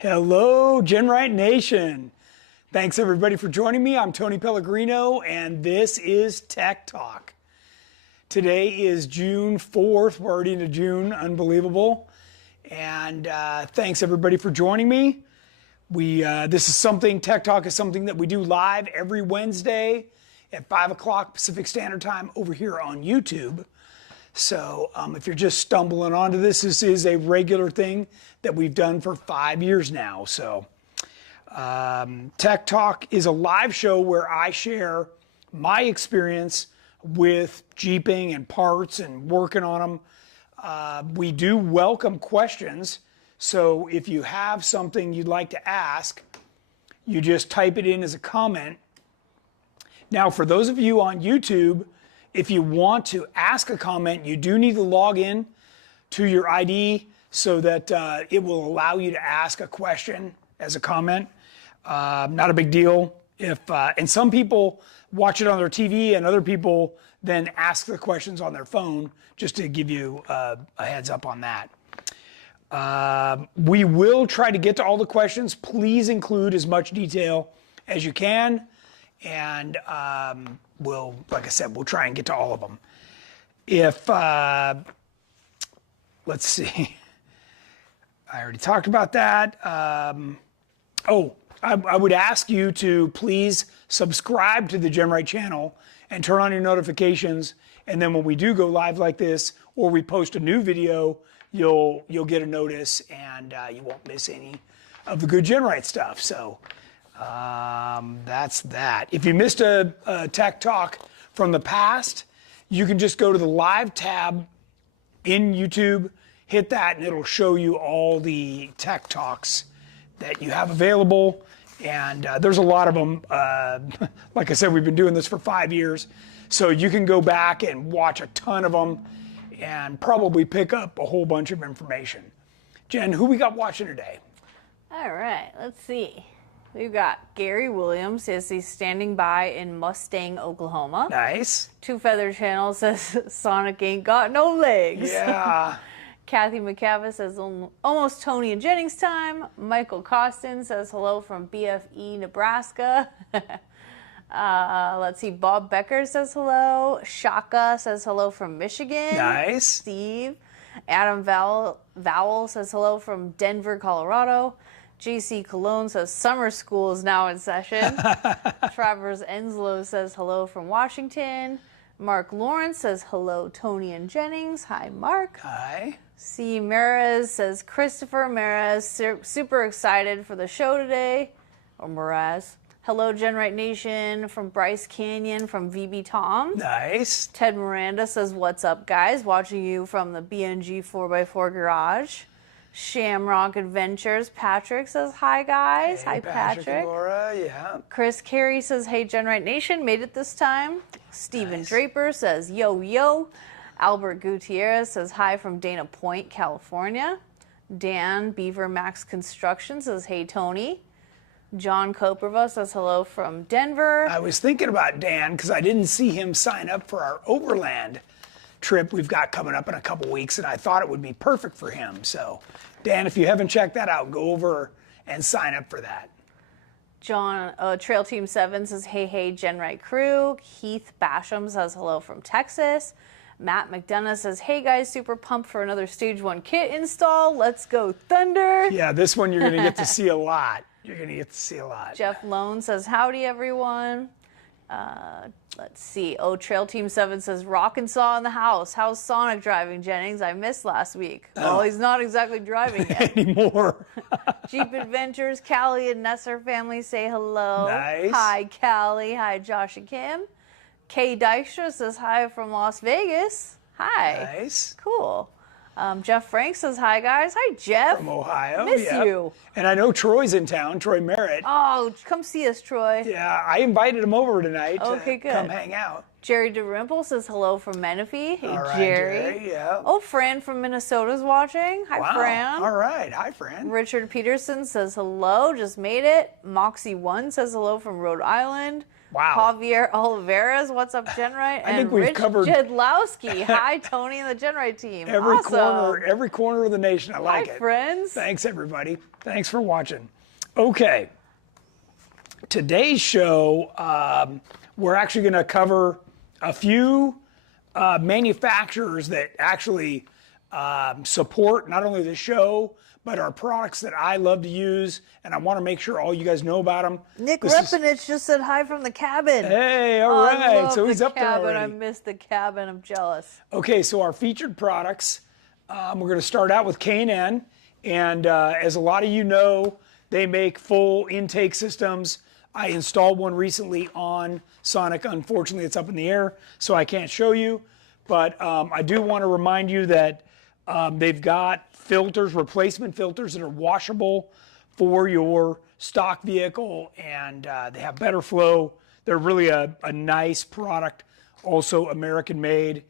Hello, GenRight Nation. Thanks everybody for joining me. I'm Tony Pellegrino, and this is Tech Talk. Today is June 4th. We're already into June. Unbelievable. And thanks everybody for joining me. Tech Talk is something that we do live every Wednesday at 5 o'clock Pacific Standard Time over here on YouTube. So if you're just stumbling onto this is a regular thing that we've done for 5 years now. So Tech Talk is a live show where I share my experience with Jeeping and parts and working on them. We do welcome questions. So if you have something you'd like to ask, you just type it in as a comment. Now, for those of you on YouTube, if you want to ask a comment, you do need to log in to your ID so that it will allow you to ask a question as a comment. Not a big deal. And some people watch it on their TV and other people then ask the questions on their phone, just to give you a heads up on that. We will try to get to all the questions. Please include as much detail as you can. And like I said, we'll try and get to all of them. Let's see, I already talked about that. I would ask you to please subscribe to the GenRight channel and turn on your notifications. And then when we do go live like this, or we post a new video, you'll get a notice, and you won't miss any of the good GenRight stuff. So that's that. If you missed a Tech Talk from the past, you can just go to the live tab in YouTube, hit that, and it'll show you all the Tech Talks that you have available. And there's a lot of them. Like I said, we've been doing this for 5 years. So you can go back and watch a ton of them and probably pick up a whole bunch of information. Jen, who we got watching today? All right, let's see. We've got Gary Williams, says he's standing by in Mustang, Oklahoma. Nice. Two Feather Channel says Sonic ain't got no legs. Yeah. Kathy McCavis says almost Tony and Jennings time. Michael Costin says hello from BFE, Nebraska. Let's see, Bob Becker says hello. Shaka says hello from Michigan. Nice. Steve. Adam Vowell says hello from Denver, Colorado. JC Cologne says summer school is now in session. Travers Enslow says hello from Washington. Mark Lawrence says hello, Tony and Jennings. Hi, Mark. Hi. C. Maraz says Christopher Maraz, super excited for the show today. Or Maraz. Hello, GenRight Nation from Bryce Canyon from VB Tom. Nice. Ted Miranda says, what's up, guys? Watching you from the BNG 4x4 garage. Shamrock Adventures. Patrick says, hi, guys. Hey, hi, Patrick. And Laura, yeah. Chris Carey says, hey, GenRight Nation, made it this time. Stephen Nice. Draper says, yo, yo. Albert Gutierrez says, hi from Dana Point, California. Dan Beaver Max Construction says, hey, Tony. John Koperva says hello from Denver. I was thinking about Dan because I didn't see him sign up for our Overland trip we've got coming up in a couple weeks, and I thought it would be perfect for him. So, Dan, if you haven't checked that out, go over and sign up for that. John, Trail Team 7 says, hey, hey, GenRight crew. Heath Basham says hello from Texas. Matt McDonough says, hey, guys, super pumped for another Stage 1 kit install. Let's go Thunder. Yeah, this one you're going to get to see a lot. You're going to get to see a lot. Jeff Lone says, howdy, everyone. Let's see. Oh, Trail Team 7 says, Rockin' Saw in the house. How's Sonic driving, Jennings? I missed last week. Oh. Well, he's not exactly driving yet. Anymore. Jeep Adventures, Callie and Nesser family say hello. Nice. Hi, Callie. Hi, Josh and Kim. Kay Dykstra says hi from Las Vegas. Hi. Nice. Cool. Jeff Frank says hi, guys. Hi, Jeff. From Ohio. Miss yep. you. And I know Troy's in town, Troy Merritt. Oh, come see us, Troy. Yeah, I invited him over tonight Okay, to good. come hang out. Jerry DeRimple says hello from Menifee. Hey, All right, Jerry. Yeah. Oh, Fran from Minnesota's watching. Hi, Wow. Fran. All right. Hi, Fran. Richard Peterson says hello. Just made it. Moxie1 says hello from Rhode Island. Wow. Javier Oliveras, what's up, GenRight? I think we've covered Jedlowski. Hi, Tony and the GenRight team. every Awesome. corner of the nation. I like Hi, it. friends. Thanks, everybody. Thanks for watching. Okay. Today's show, we're actually going to cover a few manufacturers that actually support not only the show, but our products that I love to use, and I want to make sure all you guys know about them. Nick Repinich just said hi from the cabin. Hey, all right. I love So he's the up there cabin. already. I missed the cabin. I'm jealous. Okay, so our featured products, we're going to start out with K&N, and as a lot of you know, they make full intake systems. I installed one recently on Sonic. Unfortunately, it's up in the air, so I can't show you. But I do want to remind you that they've got filters, replacement filters that are washable for your stock vehicle, and they have better flow. They're really a nice product, also American made,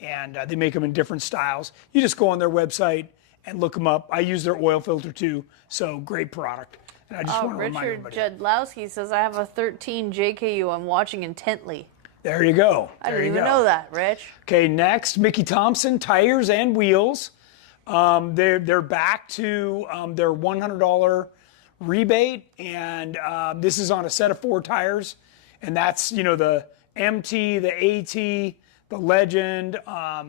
and they make them in different styles. You just go on their website and look them up. I use their oil filter too, so great product. And I just want to remind Richard everybody. Jedlowski says, I have a 13 JKU. I'm watching intently. There you go. I There didn't you even go. know that, Rich. Okay, next, Mickey Thompson Tires and Wheels. They're back to their $100 rebate, and this is on a set of 4 tires, and that's the MT, the AT, the Legend.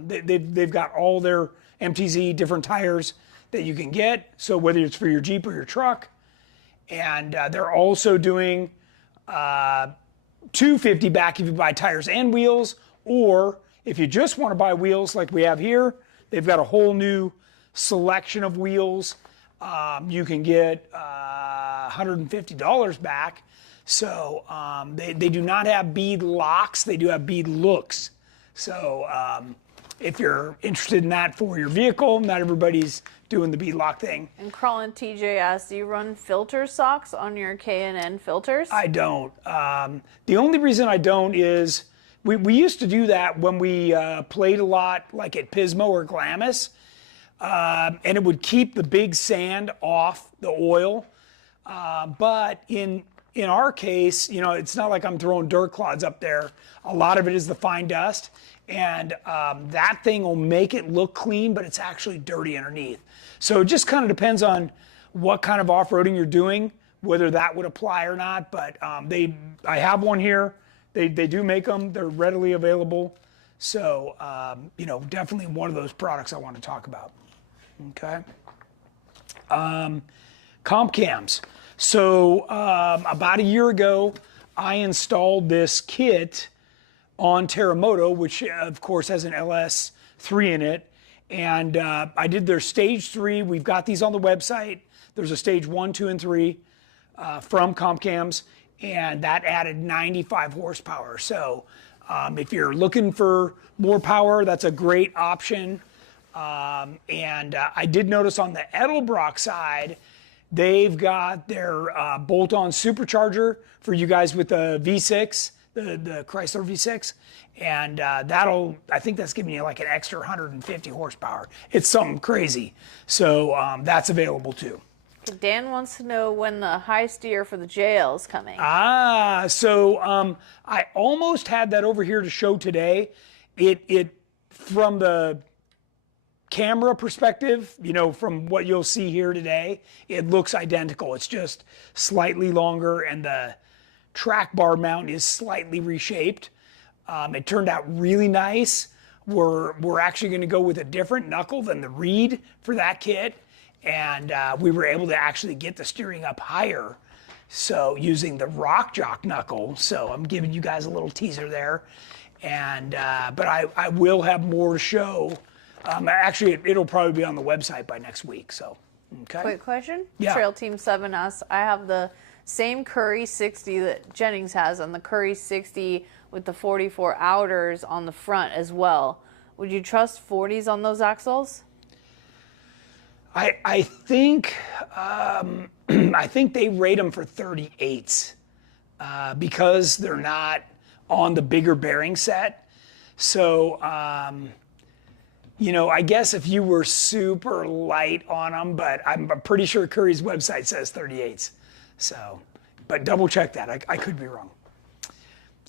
They've got all their MTZ different tires that you can get. So whether it's for your Jeep or your truck, and they're also doing $250 back if you buy tires and wheels, or if you just want to buy wheels like we have here, they've got a whole new selection of wheels. You can get $150 back. So they do not have bead locks, they do have bead looks. So if you're interested in that for your vehicle, not everybody's doing the bead lock thing. And Crawlin TJ asked, do you run filter socks on your K&N filters? I don't. The only reason I don't is we used to do that when we played a lot, like at Pismo or Glamis, and it would keep the big sand off the oil. But in our case, it's not like I'm throwing dirt clods up there. A lot of it is the fine dust, and that thing will make it look clean, but it's actually dirty underneath. So it just kind of depends on what kind of off-roading you're doing, whether that would apply or not. But I have one here. They do make them. They're readily available. So, definitely one of those products I want to talk about. Okay. Comp cams. So about a year ago, I installed this kit on Terramoto, which of course has an LS3 in it. And I did their stage 3. We've got these on the website. There's a stage 1, 2, and 3 from Comp Cams, and that added 95 horsepower. So if you're looking for more power, that's a great option. And I did notice on the Edelbrock side, they've got their bolt-on supercharger for you guys with the V6, the Chrysler V6. And I think that's giving you like an extra 150 horsepower. It's something crazy. So that's available too. Dan wants to know when the high steer for the JL is coming. So I almost had that over here to show today. It from the camera perspective, from what you'll see here today, it looks identical. It's just slightly longer, and the track bar mount is slightly reshaped. It turned out really nice. We're actually going to go with a different knuckle than the Reed for that kit, and we were able to actually get the steering up higher, so using the Rock Jock knuckle. So I'm giving you guys a little teaser there, and but I will have more to show. Actually, it'll probably be on the website by next week. So, okay. Quick question. Yeah. Trail Team 7 asks, I have the same Curry 60 that Jennings has, and the Curry 60 with the 44 outers on the front as well. Would you trust 40s on those axles? I think I think they rate them for 38s because they're not on the bigger bearing set. So, you know, I guess if you were super light on them, but I'm pretty sure Curry's website says 38s. So, but double check that. I could be wrong.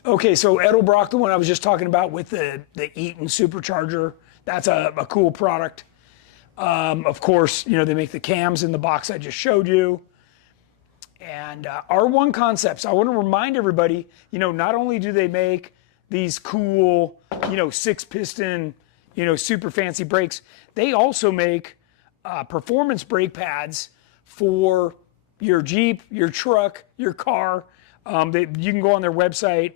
Okay, so Edelbrock, the one I was just talking about with the Eaton supercharger, that's a cool product. Of course, you know, they make the cams in the box I just showed you. And R1 Concepts, I want to remind everybody, you know, not only do they make these cool, you know, 6-piston, you know, super fancy brakes, they also make performance brake pads for your Jeep, your truck, your car. You can go on their website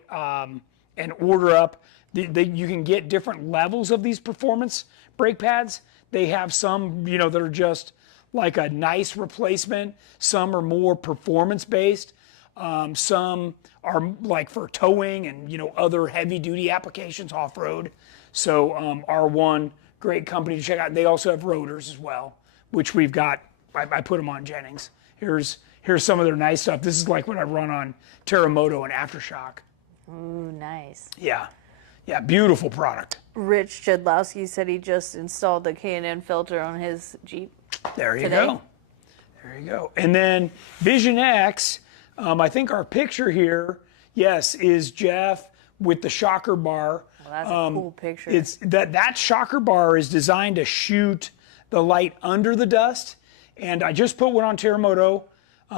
and order up. You can get different levels of these performance brake pads. They have some, you know, that are just like a nice replacement. Some are more performance based. Some are like for towing and, you know, other heavy duty applications off road. So R1, great company to check out. They also have rotors as well, which we've got. I put them on Jennings. Here's some of their nice stuff. This is like what I run on Terremoto and Aftershock. Ooh, nice. Yeah, yeah, beautiful product. Rich Jedlowski said he just installed the K&N filter on his Jeep. There you today. go. There you go. And then Vision X, I think our picture here, yes, is Jeff with the shocker bar. Well, that's a cool picture. It's that shocker bar is designed to shoot the light under the dust. And I just put one on Terremoto.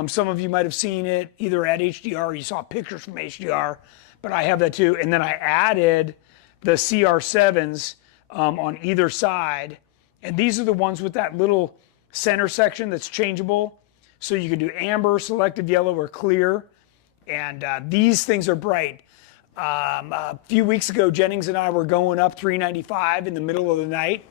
Some of you might have seen it either at HDR or you saw pictures from HDR, but I have that too. And then I added the CR7s on either side. And these are the ones with that little center section that's changeable. So you can do amber, selective yellow, or clear. And these things are bright. A few weeks ago, Jennings and I were going up 395 in the middle of the night.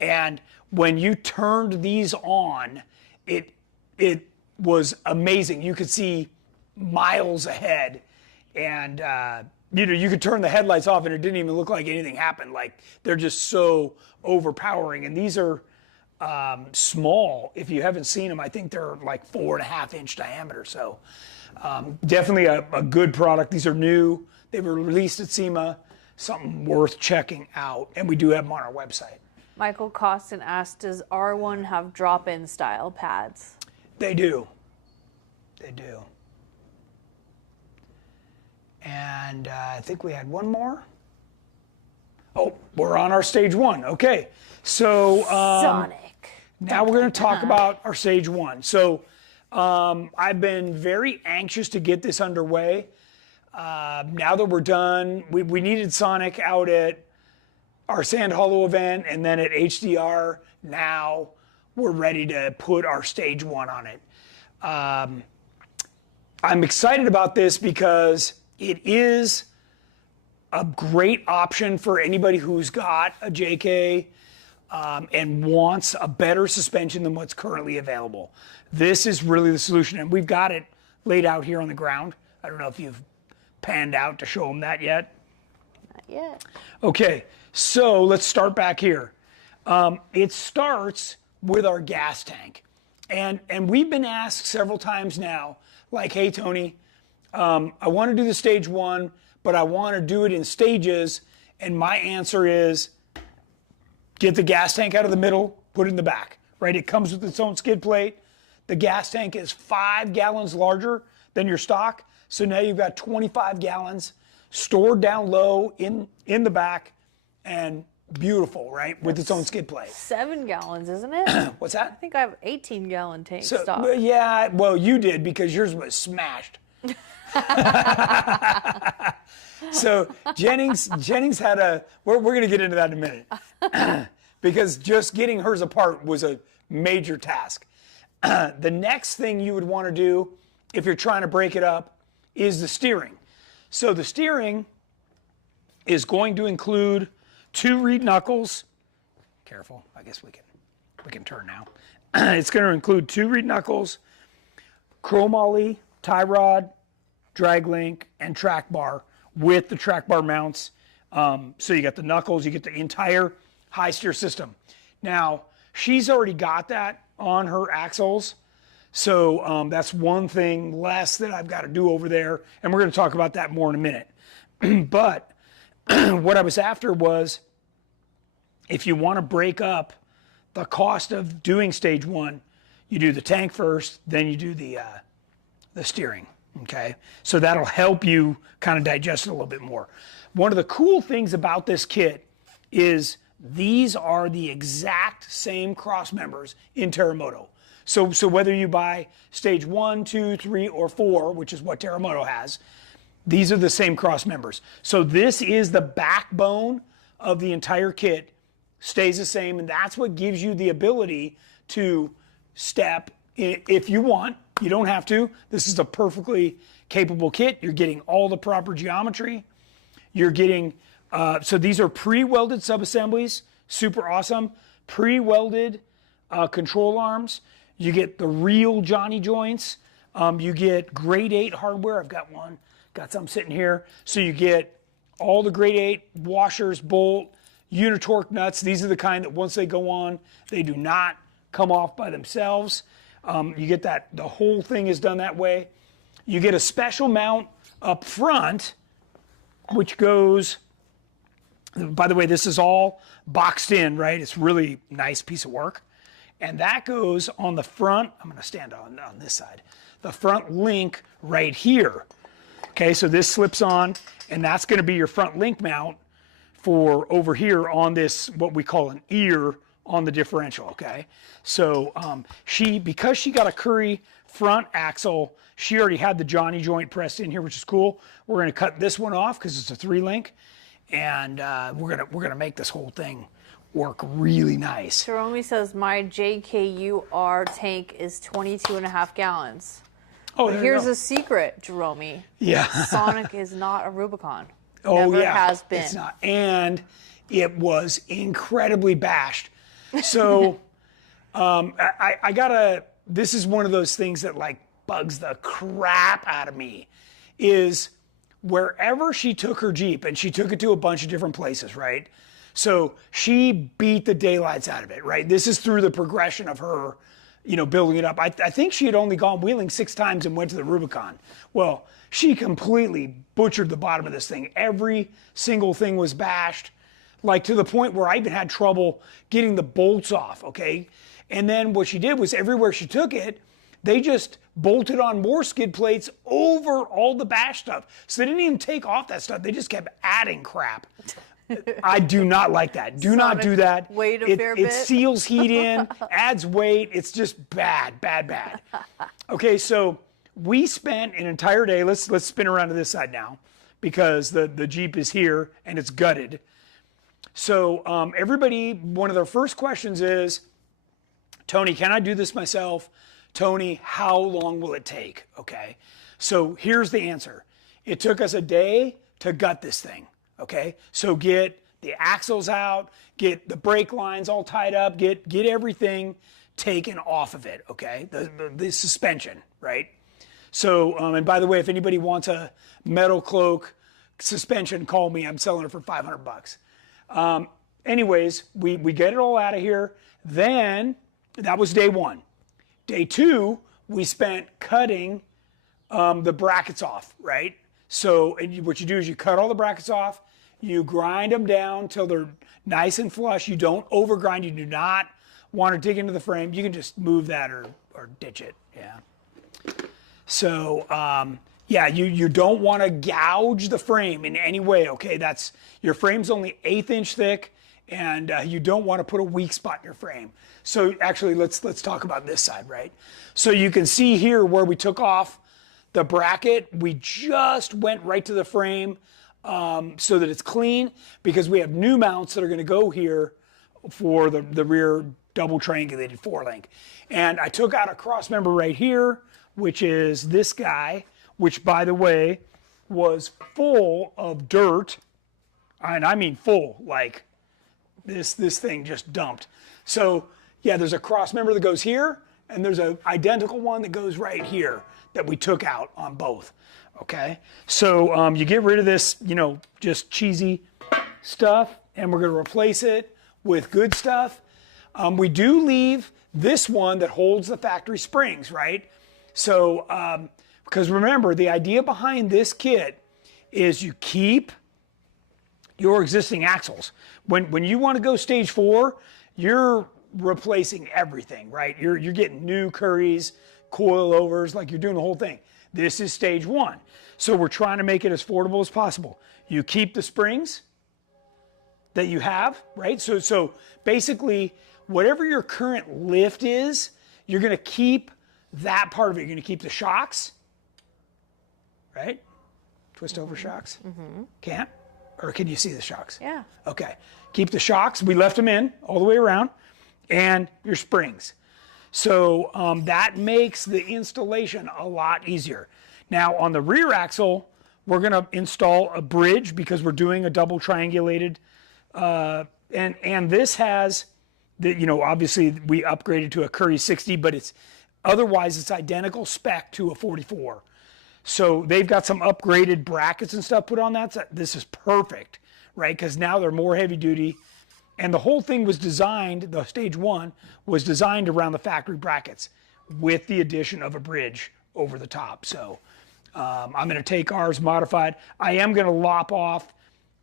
And when you turned these on, it was amazing. You could see miles ahead. And, you know, you could turn the headlights off and it didn't even look like anything happened. Like, they're just so overpowering. And these are small. If you haven't seen them, I think they're like 4.5-inch diameter. So definitely a good product. These are new. They were released at SEMA. Something worth checking out. And we do have them on our website. Michael Costin asked, does R1 have drop-in style pads? They do. They do. And I think we had one more. Oh, we're on our stage 1. Okay. So Sonic. now we're going to talk about our stage 1. So I've been very anxious to get this underway. Now that we're done, we needed Sonic out at our Sand Hollow event and then at HDR. Now we're ready to put our stage 1 on it. I'm excited about this because it is a great option for anybody who's got a JK and wants a better suspension than what's currently available. This is really the solution, and we've got it laid out here on the ground. I don't know if you've panned out to show them that yet. Not yet. Okay, so let's start back here. It starts with our gas tank. And we've been asked several times now, like, hey, Tony, I want to do the stage 1, but I want to do it in stages. And my answer is get the gas tank out of the middle, put it in the back, right? It comes with its own skid plate. The gas tank is 5 gallons larger than your stock. So now you've got 25 gallons stored down low in the back and beautiful, right? With its own skid plate. 7 gallons, isn't it? What's I that? think I have 18-gallon tank So, stock. yeah, well, you did because yours was smashed. So Jennings had we're going to get into that in a minute because just getting hers apart was a major task. The next thing you would want to do if you're trying to break it up is the steering. So the steering is going to include 2 reed knuckles. Careful, I guess we can turn now. It's going to include 2 reed knuckles, chromoly, tie rod, drag link, and track bar with the track bar mounts. So you got the knuckles, you get the entire high steer system. Now, she's already got that on her axles. So that's one thing less that I've got to do over there. And we're going to talk about that more in a minute. But what I was after was, if you want to break up the cost of doing stage one, you do the tank first, then you do the steering, okay? So that'll help you kind of digest it a little bit more. One of the cool things about this kit is these are the exact same cross members in Terremoto. So whether you buy stage 1, 2, 3, or 4, which is what Terremoto has, these are the same cross members. So this is the backbone of the entire kit, stays the same, and that's what gives you the ability to step if you want. You don't have to. This is a perfectly capable kit. You're getting all the proper geometry. You're getting, so these are pre-welded subassemblies, super awesome. Pre-welded control arms. You get the real Johnny joints. You get grade 8 hardware. I've got some sitting here. So you get all the grade 8 washers, bolt, unitorque nuts. These are the kind that once they go on, they do not come off by themselves. You get that, the whole thing is done that way. You get a special mount up front, which goes, by the way, this is all boxed in, right? It's really nice piece of work. And that goes on the front, I'm gonna stand on this side, the front link right here. Okay, so this slips on, and that's gonna be your front link mount for over here on this, what we call an ear on the differential, okay? So because she got a Curry front axle, she already had the Johnny joint pressed in here, which is cool. We're gonna cut this one off because it's a 3-link, and we're gonna make this whole thing work really nice. Jerome says my JKU tank is 22.5 gallons. Oh, but here's a secret, Jerome. Yeah. Sonic is not a Rubicon. Oh, Never yeah. has been. It's not. And it was incredibly bashed. So I gotta, this is one of those things that like bugs the crap out of me, is wherever she took her Jeep, and she took it to a bunch of different places, right? So she beat the daylights out of it, right? This is through the progression of her, building it up. I think she had only gone wheeling 6 times and went to the Rubicon. Well, she completely butchered the bottom of this thing. Every single thing was bashed, like to the point where I even had trouble getting the bolts off, okay? And then what she did was everywhere she took it, they just bolted on more skid plates over all the bash stuff. So they didn't even take off that stuff. They just kept adding crap. I do not like that. Do not do that. Weight a fair bit. It seals heat in, adds weight. It's just bad, bad, bad. Okay, so we spent an entire day. Let's spin around to this side now, because the Jeep is here and it's gutted. So everybody, one of their first questions is, Tony, can I do this myself? Tony, how long will it take? Okay, so here's the answer. It took us a day to gut this thing. Okay, so get the axles out, get the brake lines all tied up, get everything taken off of it, okay? The suspension, right? So, and by the way, if anybody wants a metal cloak suspension, call me. I'm selling it for $500. Anyways, we get it all out of here. Then, that was day 1. Day 2, we spent cutting the brackets off, right? So what you do is you cut all the brackets off, you grind them down till they're nice and flush. You don't overgrind. You do not want to dig into the frame. You can just move that or ditch it. Yeah. So yeah, you don't want to gouge the frame in any way. Okay, your frame's only 1/8 inch thick, and you don't want to put a weak spot in your frame. So actually, let's talk about this side, right? So you can see here where we took off the bracket, we just went right to the frame so that it's clean, because we have new mounts that are going to go here for the rear double triangulated 4-link. And I took out a cross member right here, which is this guy, which, by the way, was full of dirt. And I mean full, like this thing just dumped. So yeah, there's a cross member that goes here, and there's an identical one that goes right here that we took out on both, okay? So you get rid of this, just cheesy stuff, and we're gonna replace it with good stuff. We do leave this one that holds the factory springs, right? So, because remember, the idea behind this kit is you keep your existing axles. When you want to go stage 4, you're replacing everything, right? You're getting new Curries, coilovers, like you're doing the whole thing. This is stage 1. So we're trying to make it as affordable as possible. You keep the springs that you have, right? So basically, whatever your current lift is, you're gonna keep that part of it. You're gonna keep the shocks, right? Twist over shocks. Can't? Or can you see the shocks? Yeah. Okay. Keep the shocks. We left them in all the way around, and your springs. So that makes the installation a lot easier. Now on the rear axle, we're going to install a bridge because we're doing a double triangulated, and this has the, you know, obviously we upgraded to a Curry 60, but it's otherwise it's identical spec to a 44. So they've got some upgraded brackets and stuff put on that. So this is perfect, right? Because now they're more heavy duty. And the whole thing was designed, the stage 1 was designed around the factory brackets with the addition of a bridge over the top. So I'm going to take ours modified. I am going to lop off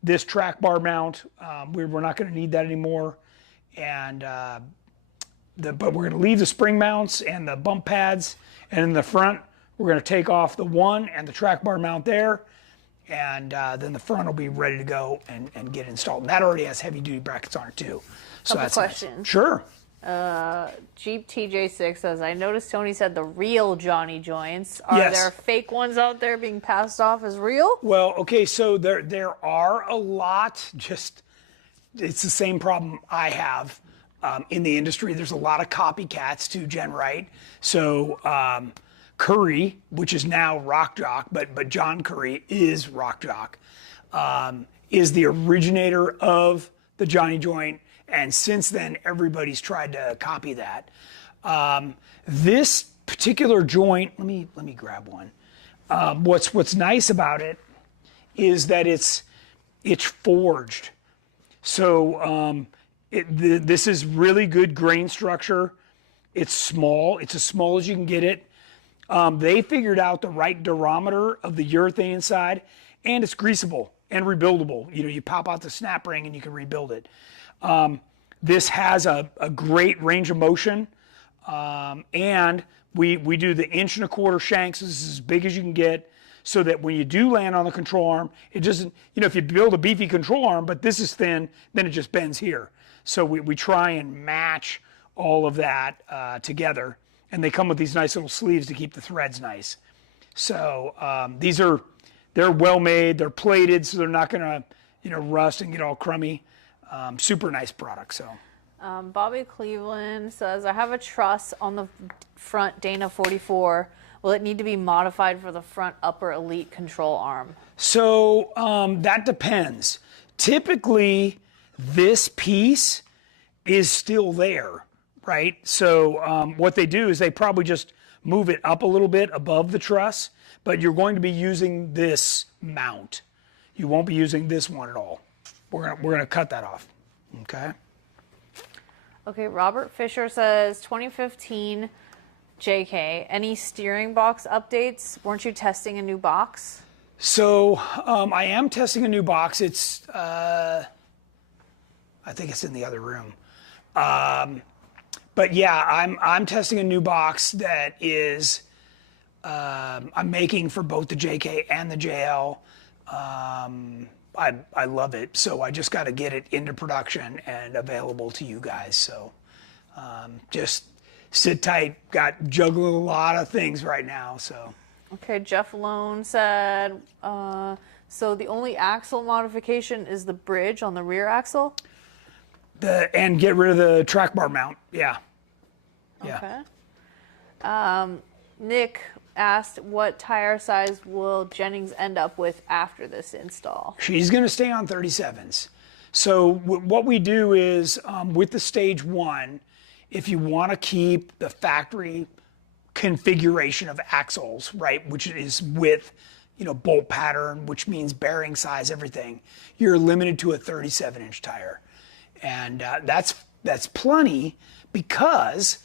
this track bar mount. We're not going to need that anymore. And but we're going to leave the spring mounts and the bump pads. And in the front, we're going to take off the one and the track bar mount there. And then the front will be ready to go and get installed. And that already has heavy duty brackets on it too. So Couple that's questions. Nice. Sure. Jeep TJ6 says, I noticed Tony said the real Johnny joints. Are Yes. there fake ones out there being passed off as real? Well, okay, so there are a lot. Just it's the same problem I have in the industry. There's a lot of copycats to GenRight. So Curry, which is now Rock Jock, but John Curry is Rock Jock, is the originator of the Johnny joint. And since then, everybody's tried to copy that. This particular joint, let me grab one. What's nice about it is that it's forged. So this is really good grain structure. It's small. It's as small as you can get it. They figured out the right durometer of the urethane side, and it's greasable and rebuildable. You know, you pop out the snap ring and you can rebuild it. This has a great range of motion, and we do the 1.25 inch shanks. This is as big as you can get, so that when you do land on the control arm, it doesn't, you know, if you build a beefy control arm, but this is thin, then it just bends here. So we try and match all of that together, and they come with these nice little sleeves to keep the threads nice. So they're well made, they're plated, so they're not gonna, you know, rust and get all crummy. Super nice product. So Bobby Cleveland says, I have a truss on the front Dana 44. Will it need to be modified for the front upper elite control arm? So that depends. Typically, this piece is still there, right? So what they do is they probably just move it up a little bit above the truss, but you're going to be using this mount. You won't be using this one at all. We're gonna cut that off, okay? Okay, Robert Fisher says 2015 JK. Any steering box updates? Weren't you testing a new box? So I am testing a new box. It's I think it's in the other room. But yeah, I'm testing a new box that is I'm making for both the JK and the JL. I love it, so I just got to get it into production and available to you guys. So just sit tight. Got juggling a lot of things right now. So Okay, Jeff Lone said, so the only axle modification is the bridge on the rear axle? and get rid of the track bar mount. Yeah. Yeah. Okay. Nick asked, what tire size will Jennings end up with after this install? She's going to stay on 37s. So what we do is with the stage 1, if you want to keep the factory configuration of axles, right, which is with, you know, bolt pattern, which means bearing size, everything, you're limited to a 37-inch tire. And that's plenty, because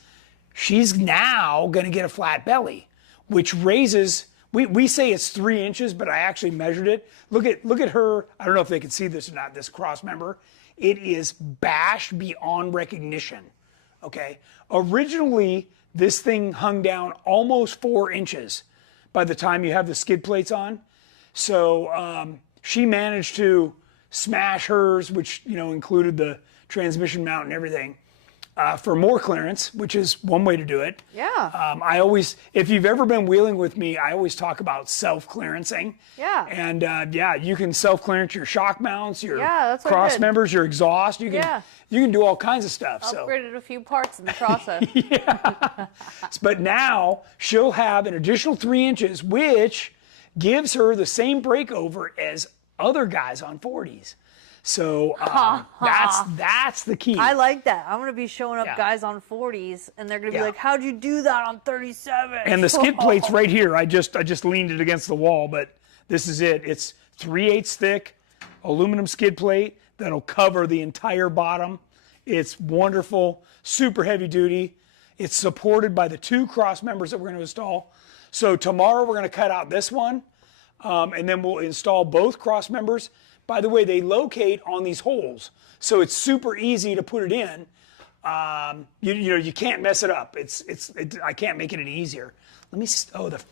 she's now going to get a flat belly, which raises, we say it's 3 inches, but I actually measured it. Look at her. I don't know if they can see this or not, this cross member. It is bashed beyond recognition, okay? Originally, this thing hung down almost 4 inches by the time you have the skid plates on. So she managed to smash hers, which, you know, included the transmission mount and everything, for more clearance, which is one way to do it. Yeah. I always, if you've ever been wheeling with me, I always talk about self-clearancing. Yeah. And yeah, you can self-clearance your shock mounts, your that's what I cross did. members, your exhaust. You can do all kinds of stuff. Upgraded a few parts in the process. But now she'll have an additional 3 inches, which gives her the same breakover as other guys on 40s. So that's the key. I like that. I'm going to be showing up guys on 40s, and they're going to be like, how'd you do that on 37? And the skid plate's right here. I just leaned it against the wall, but this is it. It's 3/8 thick aluminum skid plate that'll cover the entire bottom. It's wonderful, super heavy duty. It's supported by the 2 cross members that we're going to install. So tomorrow we're going to cut out this one, and then we'll install both cross members. By the way, they locate on these holes, so it's super easy to put it in. You know, you can't mess it up. I can't make it any easier. Let me.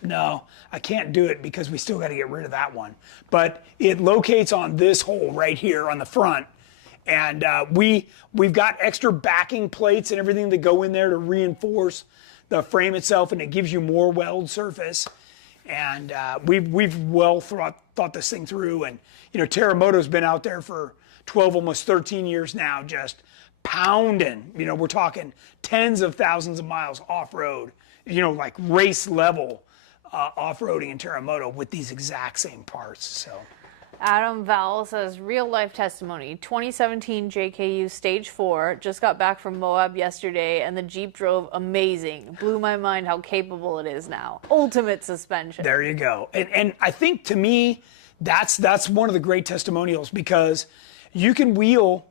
No, I can't do it because we still got to get rid of that one. But it locates on this hole right here on the front, and we've got extra backing plates and everything that go in there to reinforce the frame itself, and it gives you more weld surface. And we've well thought this thing through, and you know, Terremoto's been out there for 12, almost 13 years now, just pounding. You know, we're talking tens of thousands of miles off-road, you know, like race level off-roading in Terremoto with these exact same parts. So Adam Vowell says, real life testimony, 2017 JKU Stage 4, just got back from Moab yesterday, and the Jeep drove amazing. Blew my mind how capable it is now. Ultimate suspension. There you go. And I think, to me, that's one of the great testimonials, because you can wheel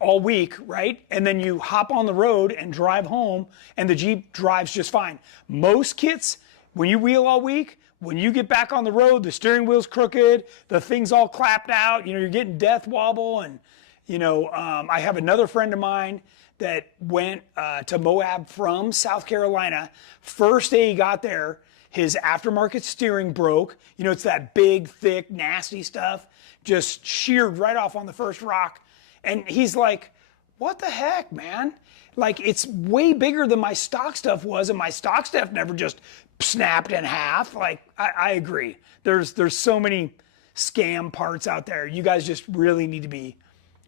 all week, right? And then you hop on the road and drive home, and the Jeep drives just fine. Most kits, when you wheel all week, when you get back on the road, the steering wheel's crooked, the thing's all clapped out, you know, you're getting death wobble. And, you know, I have another friend of mine that went to Moab from South Carolina. First day he got there, his aftermarket steering broke. You know, it's that big, thick, nasty stuff, just sheared right off on the first rock. And he's like, what the heck, man? Like, it's way bigger than my stock stuff was, and my stock stuff never just snapped in half. Like, I agree. There's so many scam parts out there. You guys just really need to be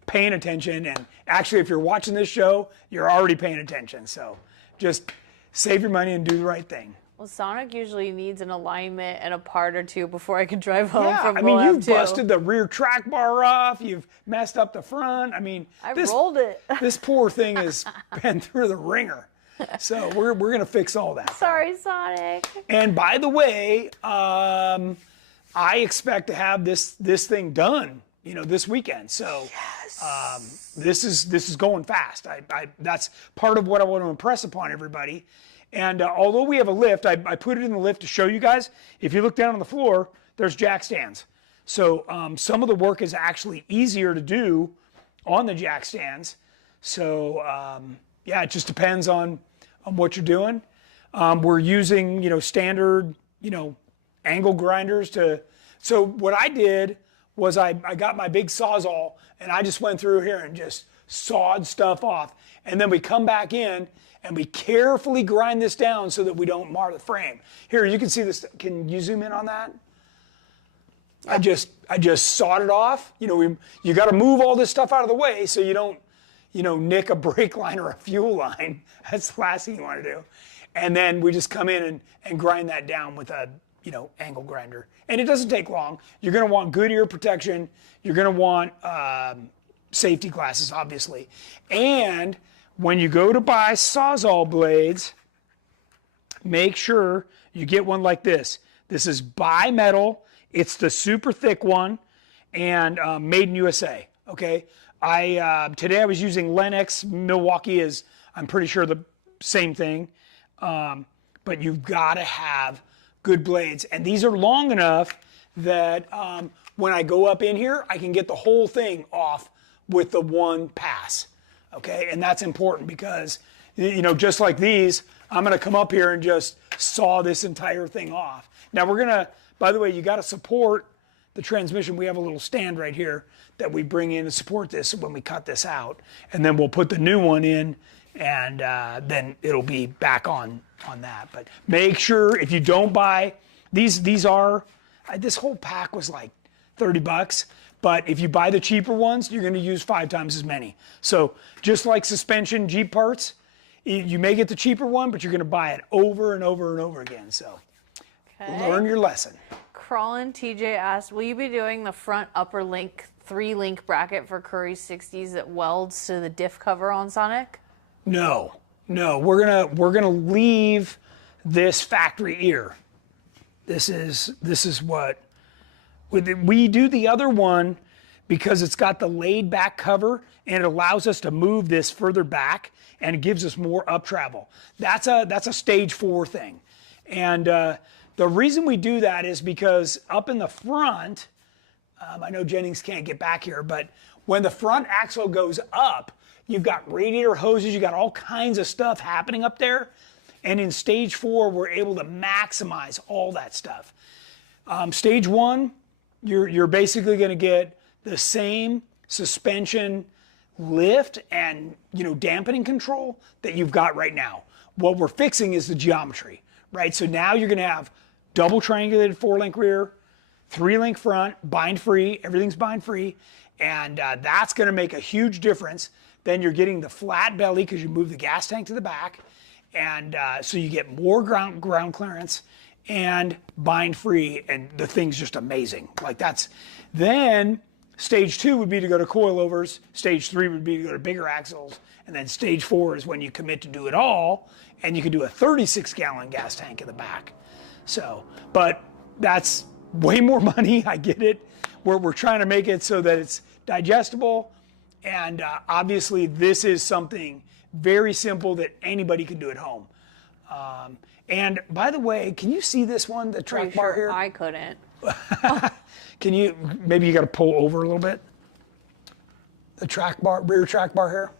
paying attention. And actually, if you're watching this show, you're already paying attention. So just save your money and do the right thing. Well, Sonic usually needs an alignment and a part or two before I can drive home from Moab. I mean, you've busted the rear track bar off. You've messed up the front. I mean, I rolled it. This poor thing has been through the ringer. So we're going to fix all that. Sorry, Sonic. And by the way, I expect to have this thing done, you know, this weekend. So this is going fast. That's part of what I want to impress upon everybody. And although we have a lift, I put it in the lift to show you guys. If you look down on the floor, there's jack stands. So some of the work is actually easier to do on the jack stands. So yeah, it just depends on what you're doing. We're using, you know, standard, you know, angle grinders to. So what I did was I got my big Sawzall, and I just went through here and just sawed stuff off. And then we come back in and we carefully grind this down so that we don't mar the frame. Here, you can see this. Can you zoom in on that? I just sawed it off. You know, you got to move all this stuff out of the way so you don't, you know, nick a brake line or a fuel line. That's the last thing you want to do. And then we just come in and grind that down with a, you know, angle grinder. And it doesn't take long. You're going to want good ear protection. You're going to want safety glasses, obviously. And when you go to buy Sawzall blades, make sure you get one like this. This is bi-metal. It's the super thick one, and made in USA, okay? Today I was using Lennox. Milwaukee is, I'm pretty sure, the same thing. But you've got to have good blades. And these are long enough that when I go up in here, I can get the whole thing off with the one pass. Okay, and that's important because, you know, just like these, I'm going to come up here and just saw this entire thing off. Now we're going to, by the way, you got to support the transmission. We have a little stand right here that we bring in to support this when we cut this out. And then we'll put the new one in, and then it'll be back on that. But make sure if you don't buy, these are, this whole pack was like $30. But if you buy the cheaper ones, you're going to use 5 times as many. So just like suspension Jeep parts, you may get the cheaper one, but you're going to buy it over and over and over again. So learn your lesson. Crawlin TJ asked, will you be doing the front upper link 3-link bracket for Curry 60s that welds to the diff cover on Sonic? No, we're gonna leave this factory ear. This is what we do. The other one, because it's got the laid back cover and it allows us to move this further back and it gives us more up travel. That's a stage 4 thing. And the reason we do that is because up in the front, I know Jennings can't get back here, but when the front axle goes up, you've got radiator hoses, you got all kinds of stuff happening up there. And in stage 4, we're able to maximize all that stuff. Stage 1, you're basically going to get the same suspension lift and, you know, dampening control that you've got right now. What we're fixing is the geometry, right? So now you're going to have double triangulated 4-link rear, 3-link front, bind free, everything's bind free, and that's going to make a huge difference. Then you're getting the flat belly because you move the gas tank to the back, and so you get more ground clearance and bind free, and the thing's just amazing. Like that's, then stage 2 would be to go to coilovers, stage 3 would be to go to bigger axles, and then stage 4 is when you commit to do it all, and you can do a 36-gallon gas tank in the back. So, but that's way more money, I get it. We're trying to make it so that it's digestible, and obviously this is something very simple that anybody can do at home. And by the way, can you see this one, the track bar here? I couldn't. Can you, maybe you got to pull over a little bit? The track bar, rear track bar here?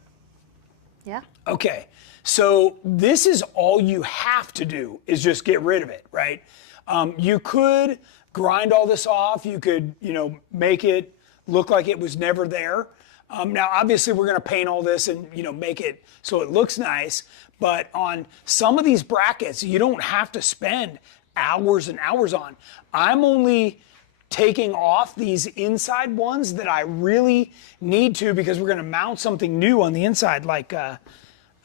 Yeah. Okay, so this is all you have to do is just get rid of it, right? You could grind all this off. You could, you know, make it look like it was never there. Now, obviously, we're going to paint all this and, you know, make it so it looks nice. But on some of these brackets, you don't have to spend hours and hours on. I'm only taking off these inside ones that I really need to because we're going to mount something new on the inside, like I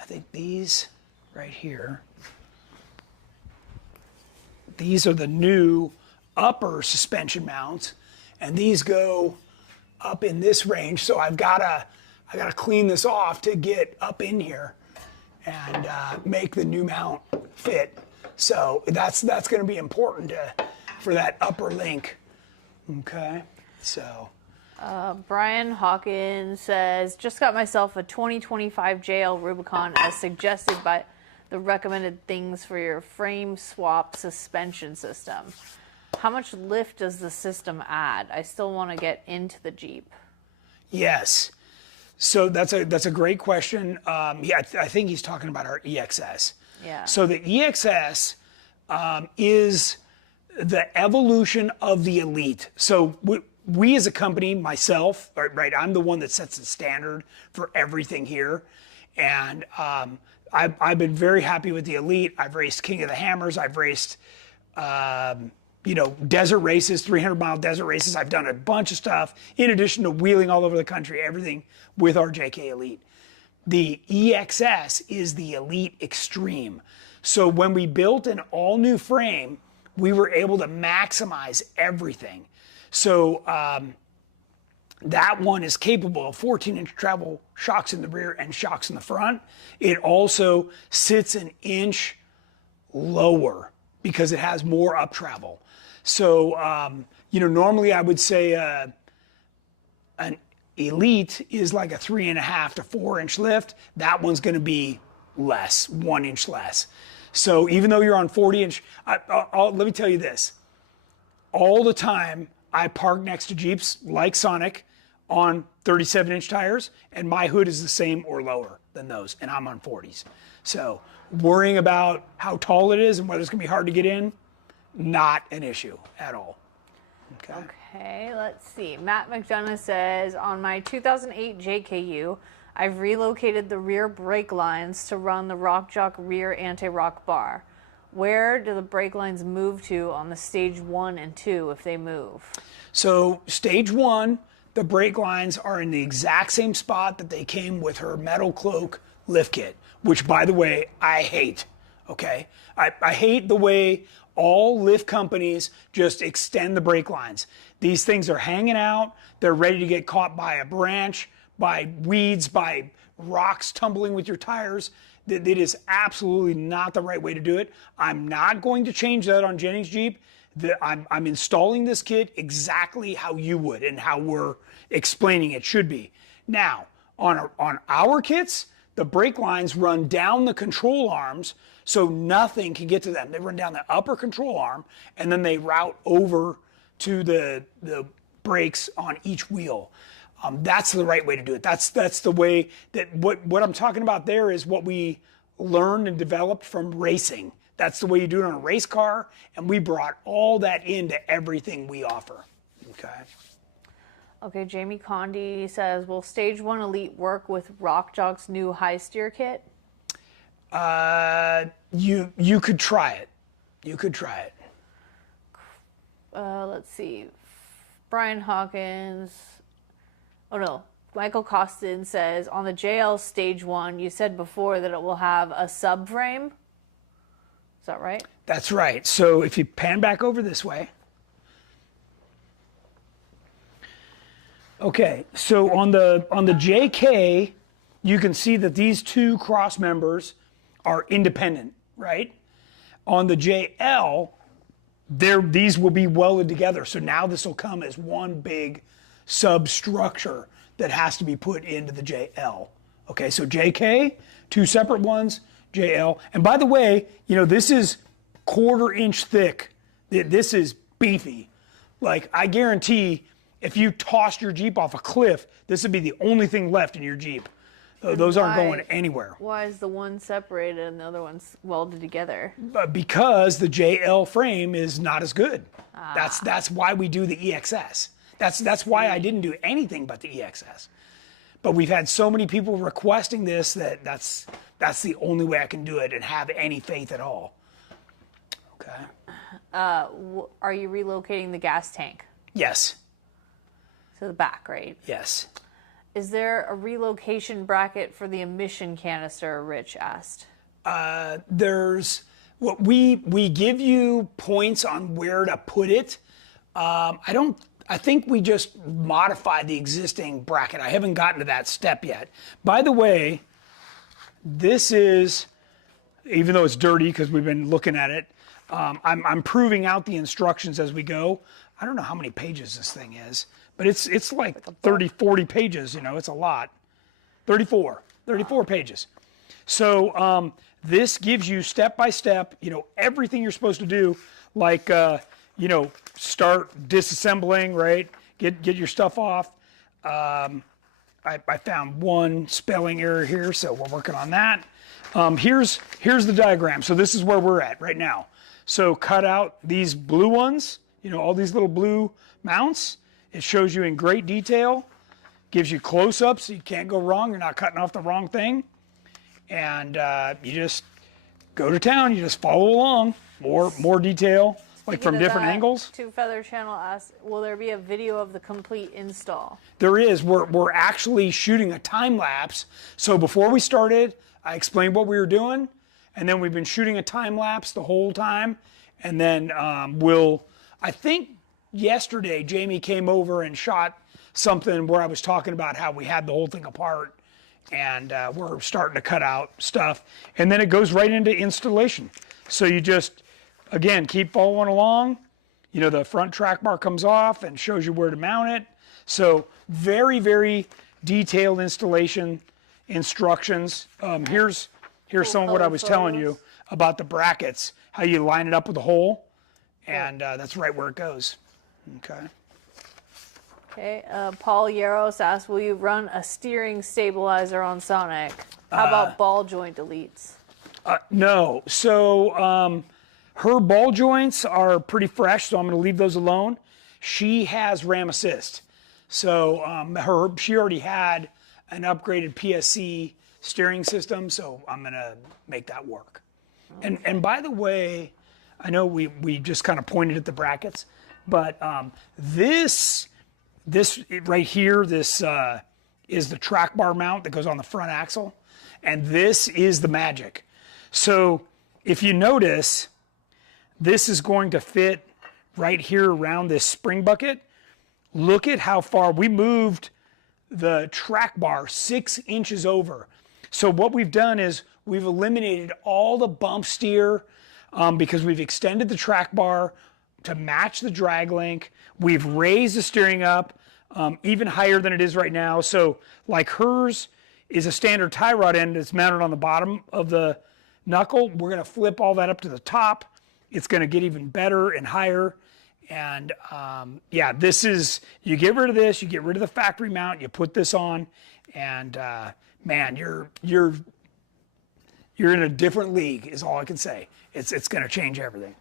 think these right here. These are the new upper suspension mounts, and these go up in this range. So I gotta clean this off to get up in here and make the new mount fit. So that's going to be important for that upper link. Okay, so. Brian Hawkins says, just got myself a 2025 JL Rubicon as suggested by the recommended things for your frame swap suspension system. How much lift does the system add? I still want to get into the Jeep. Yes. So that's a great question. Yeah, I think he's talking about our EXS. Yeah. So the EXS is the evolution of the Elite. So we as a company, myself, right, I'm the one that sets the standard for everything here. And I've been very happy with the Elite. I've raced King of the Hammers. I've raced, you know, desert races, 300-mile desert races. I've done a bunch of stuff in addition to wheeling all over the country, everything with our JK Elite. The EXS is the Elite Extreme. So when we built an all-new frame, we were able to maximize everything. So that one is capable of 14-inch travel shocks in the rear and shocks in the front. It also sits an inch lower because it has more up travel. So, you know, normally I would say an Elite is like a 3.5 to 4 inch lift. That one's going to be less, 1 inch less. So even though you're on 40-inch, let me tell you this. All the time, I park next to Jeeps like Sonic on 37-inch tires, and my hood is the same or lower than those, and I'm on 40s. So worrying about how tall it is and whether it's going to be hard to get in, not an issue at all. Okay, let's see. Matt McDonough says, on my 2008 JKU, I've relocated the rear brake lines to run the Rock Jock rear anti-rock bar. Where do the brake lines move to on the stage 1 and 2 if they move? So stage 1, the brake lines are in the exact same spot that they came with her metal cloak lift kit, which, by the way, I hate, okay? I hate the way all lift companies just extend the brake lines. These things are hanging out. They're ready to get caught by a branch, by weeds, by rocks tumbling with your tires. It is absolutely not the right way to do it. I'm not going to change that on Jennings Jeep. I'm installing this kit exactly how you would and how we're explaining it should be. Now, on our kits, the brake lines run down the control arms so nothing can get to them. They run down the upper control arm and then they route over to the brakes on each wheel. That's the right way to do it. That's the way that what I'm talking about there is what we learned and developed from racing. That's the way you do it on a race car, and we brought all that into everything we offer. Okay, Jamie Condi says, will Stage 1 Elite work with Rock Jock's new high steer kit? You could try it. You could try it. Let's see. Brian Hawkins. Oh no. Michael Costin says, on the JL Stage 1, you said before that it will have a subframe. Is that right? That's right. So if you pan back over this way. Okay, so on the JK, you can see that these two cross members are independent, right? On the JL, these will be welded together. So now this will come as one big substructure that has to be put into the JL. Okay, so JK, two separate ones, JL. And by the way, this is 1/4 inch thick. This is beefy. Like, I guarantee if you tossed your Jeep off a cliff, this would be the only thing left in your Jeep. Those aren't going anywhere. Why is the one separated and the other one's welded together? Because the JL frame is not as good. That's why we do the EXS. That's why I didn't do anything but the EXS. But we've had so many people requesting this that's the only way I can do it and have any faith at all. Okay. Are you relocating the gas tank? Yes. To the back, right? Yes. Is there a relocation bracket for the emission canister? Rich asked. There's what we give you points on where to put it. I think we just modified the existing bracket. I haven't gotten to that step yet. By the way, this is, even though it's dirty because we've been looking at it, I'm proving out the instructions as we go. I don't know how many pages this thing is, but it's like 30, 40 pages, it's a lot. 34 pages. So this gives you step by step, everything you're supposed to do, like, start disassembling, right? Get your stuff off. I found one spelling error here, so we're working on that. Here's the diagram. So this is where we're at right now. So cut out these blue ones, all these little blue mounts. It shows you in great detail, gives you close-ups so you can't go wrong. You're not cutting off the wrong thing. And you just go to town. You just follow along. More detail, like from different angles. Two Feather Channel asked, will there be a video of the complete install? There is. We're actually shooting a time lapse. So before we started, I explained what we were doing, and then we've been shooting a time lapse the whole time. And then I think yesterday Jamie came over and shot something where I was talking about how we had the whole thing apart, and we're starting to cut out stuff. And then it goes right into installation. So you just, again, keep following along. The front track bar comes off and shows you where to mount it. So very, very detailed installation instructions. Here's here's some of what I was telling you about the brackets, how you line it up with the hole, and that's right where it goes. Okay. Okay, Paul Yaros asked, will you run a steering stabilizer on Sonic? How about ball joint deletes? No. So her ball joints are pretty fresh, so I'm going to leave those alone. She has RAM assist. So she already had an upgraded PSC steering system, so I'm going to make that work. Okay. And by the way, I know we just kind of pointed at the brackets, but this right here, this is the track bar mount that goes on the front axle, and this is the magic. So if you notice, this is going to fit right here around this spring bucket. Look at how far we moved the track bar 6 inches over. So what we've done is we've eliminated all the bump steer because we've extended the track bar to match the drag link. We've raised the steering up even higher than it is right now. So like hers is a standard tie rod end that's mounted on the bottom of the knuckle. We're going to flip all that up to the top. It's going to get even better and higher. And yeah, this is, you get rid of this, you get rid of the factory mount, you put this on, and man, you're in a different league is all I can say. It's going to change everything.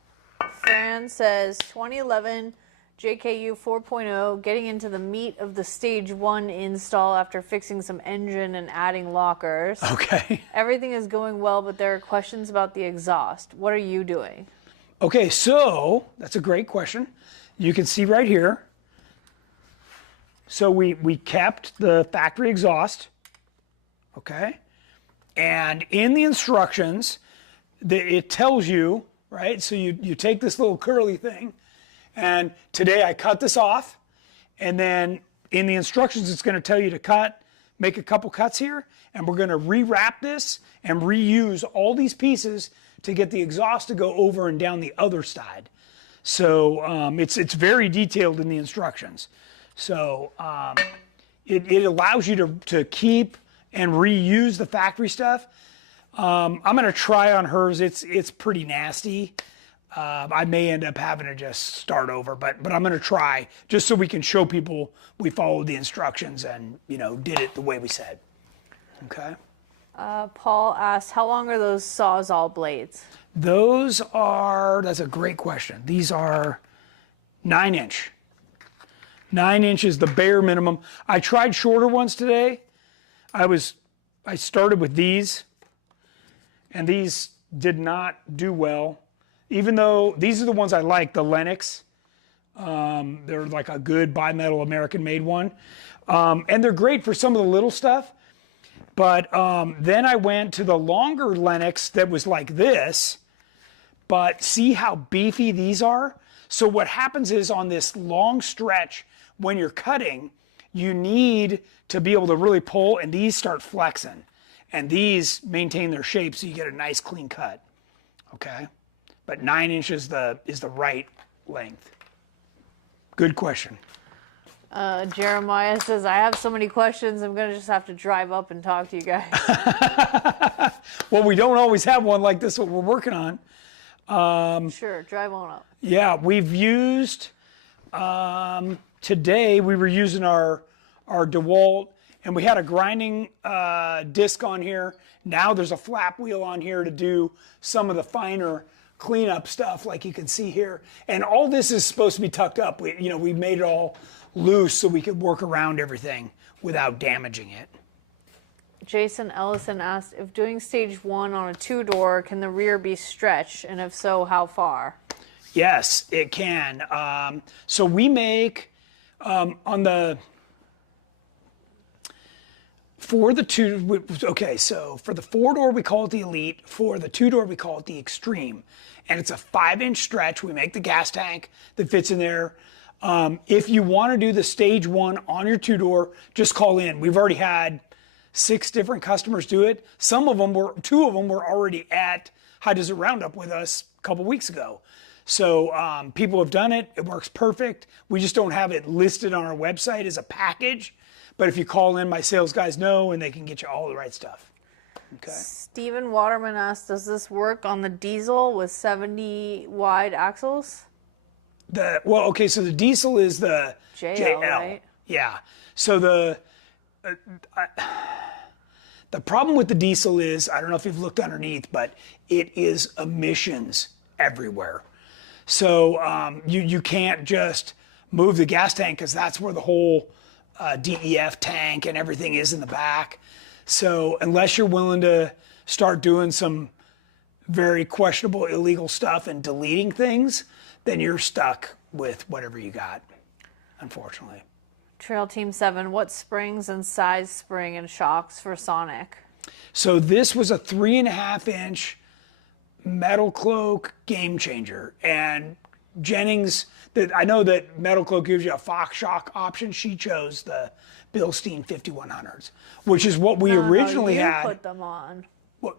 Fran says 2011 JKU 4.0 getting into the meat of the stage 1 install after fixing some engine and adding lockers. Okay. Everything is going well, but there are questions about the exhaust. What are you doing? Okay, so that's a great question. You can see right here. So we kept the factory exhaust, okay? And in the instructions, it tells you, right? So you take this little curly thing, and today I cut this off, and then in the instructions it's going to tell you to make a couple cuts here, and we're going to rewrap this and reuse all these pieces to get the exhaust to go over and down the other side. So it's very detailed in the instructions. So it allows you to keep and reuse the factory stuff. I'm going to try on hers. It's pretty nasty. I may end up having to just start over, but I'm going to try just so we can show people we followed the instructions and did it the way we said. Okay. Paul asked, how long are those Sawzall blades? That's a great question. These are 9-inch. 9 inches, the bare minimum. I tried shorter ones today. I started with these, and these did not do well. Even though these are the ones I like, the Lennox. They're like a good bimetal American-made one. And they're great for some of the little stuff. But then I went to the longer Lennox that was like this, but see how beefy these are? So what happens is on this long stretch, when you're cutting, you need to be able to really pull, and these start flexing. And these maintain their shape so you get a nice clean cut, okay? But 9 inches is the right length. Good question. Jeremiah says, I have so many questions, I'm going to just have to drive up and talk to you guys. Well, we don't always have one like this, what we're working on. Sure, drive on up. Yeah, we've used, today we were using our DeWalt, and we had a grinding disc on here. Now there's a flap wheel on here to do some of the finer cleanup stuff like you can see here. And all this is supposed to be tucked up. We made it all loose so we could work around everything without damaging it. Jason Ellison asked, if doing stage 1 on a 2-door, can the rear be stretched? And if so, how far? Yes, it can. So we make, for the 4-door we call it the Elite, for the 2-door we call it the Extreme. And it's a 5-inch stretch. We make the gas tank that fits in there. If you want to do the stage 1 on your 2-door, just call in. We've already had 6 different customers do it. 2 of them were already at High Desert Roundup with us a couple weeks ago. So people have done it. It works perfect. We just don't have it listed on our website as a package. But if you call in, my sales guys know, and they can get you all the right stuff. Okay. Stephen Waterman asked, does this work on the diesel with 70 wide axles? Okay, so the diesel is the JL, right? Yeah. So the problem with the diesel is, I don't know if you've looked underneath, but it is emissions everywhere. So you can't just move the gas tank because that's where the whole DEF tank and everything is in the back. So unless you're willing to start doing some very questionable, illegal stuff and deleting things, then you're stuck with whatever you got, unfortunately. Trail Team 7, what springs and size spring and shocks for Sonic? So this was a 3.5-inch Metal Cloak game changer. And Jennings, I know that Metal Cloak gives you a Fox shock option. She chose the Bilstein 5100s, which is what we originally had. You put them on. Well,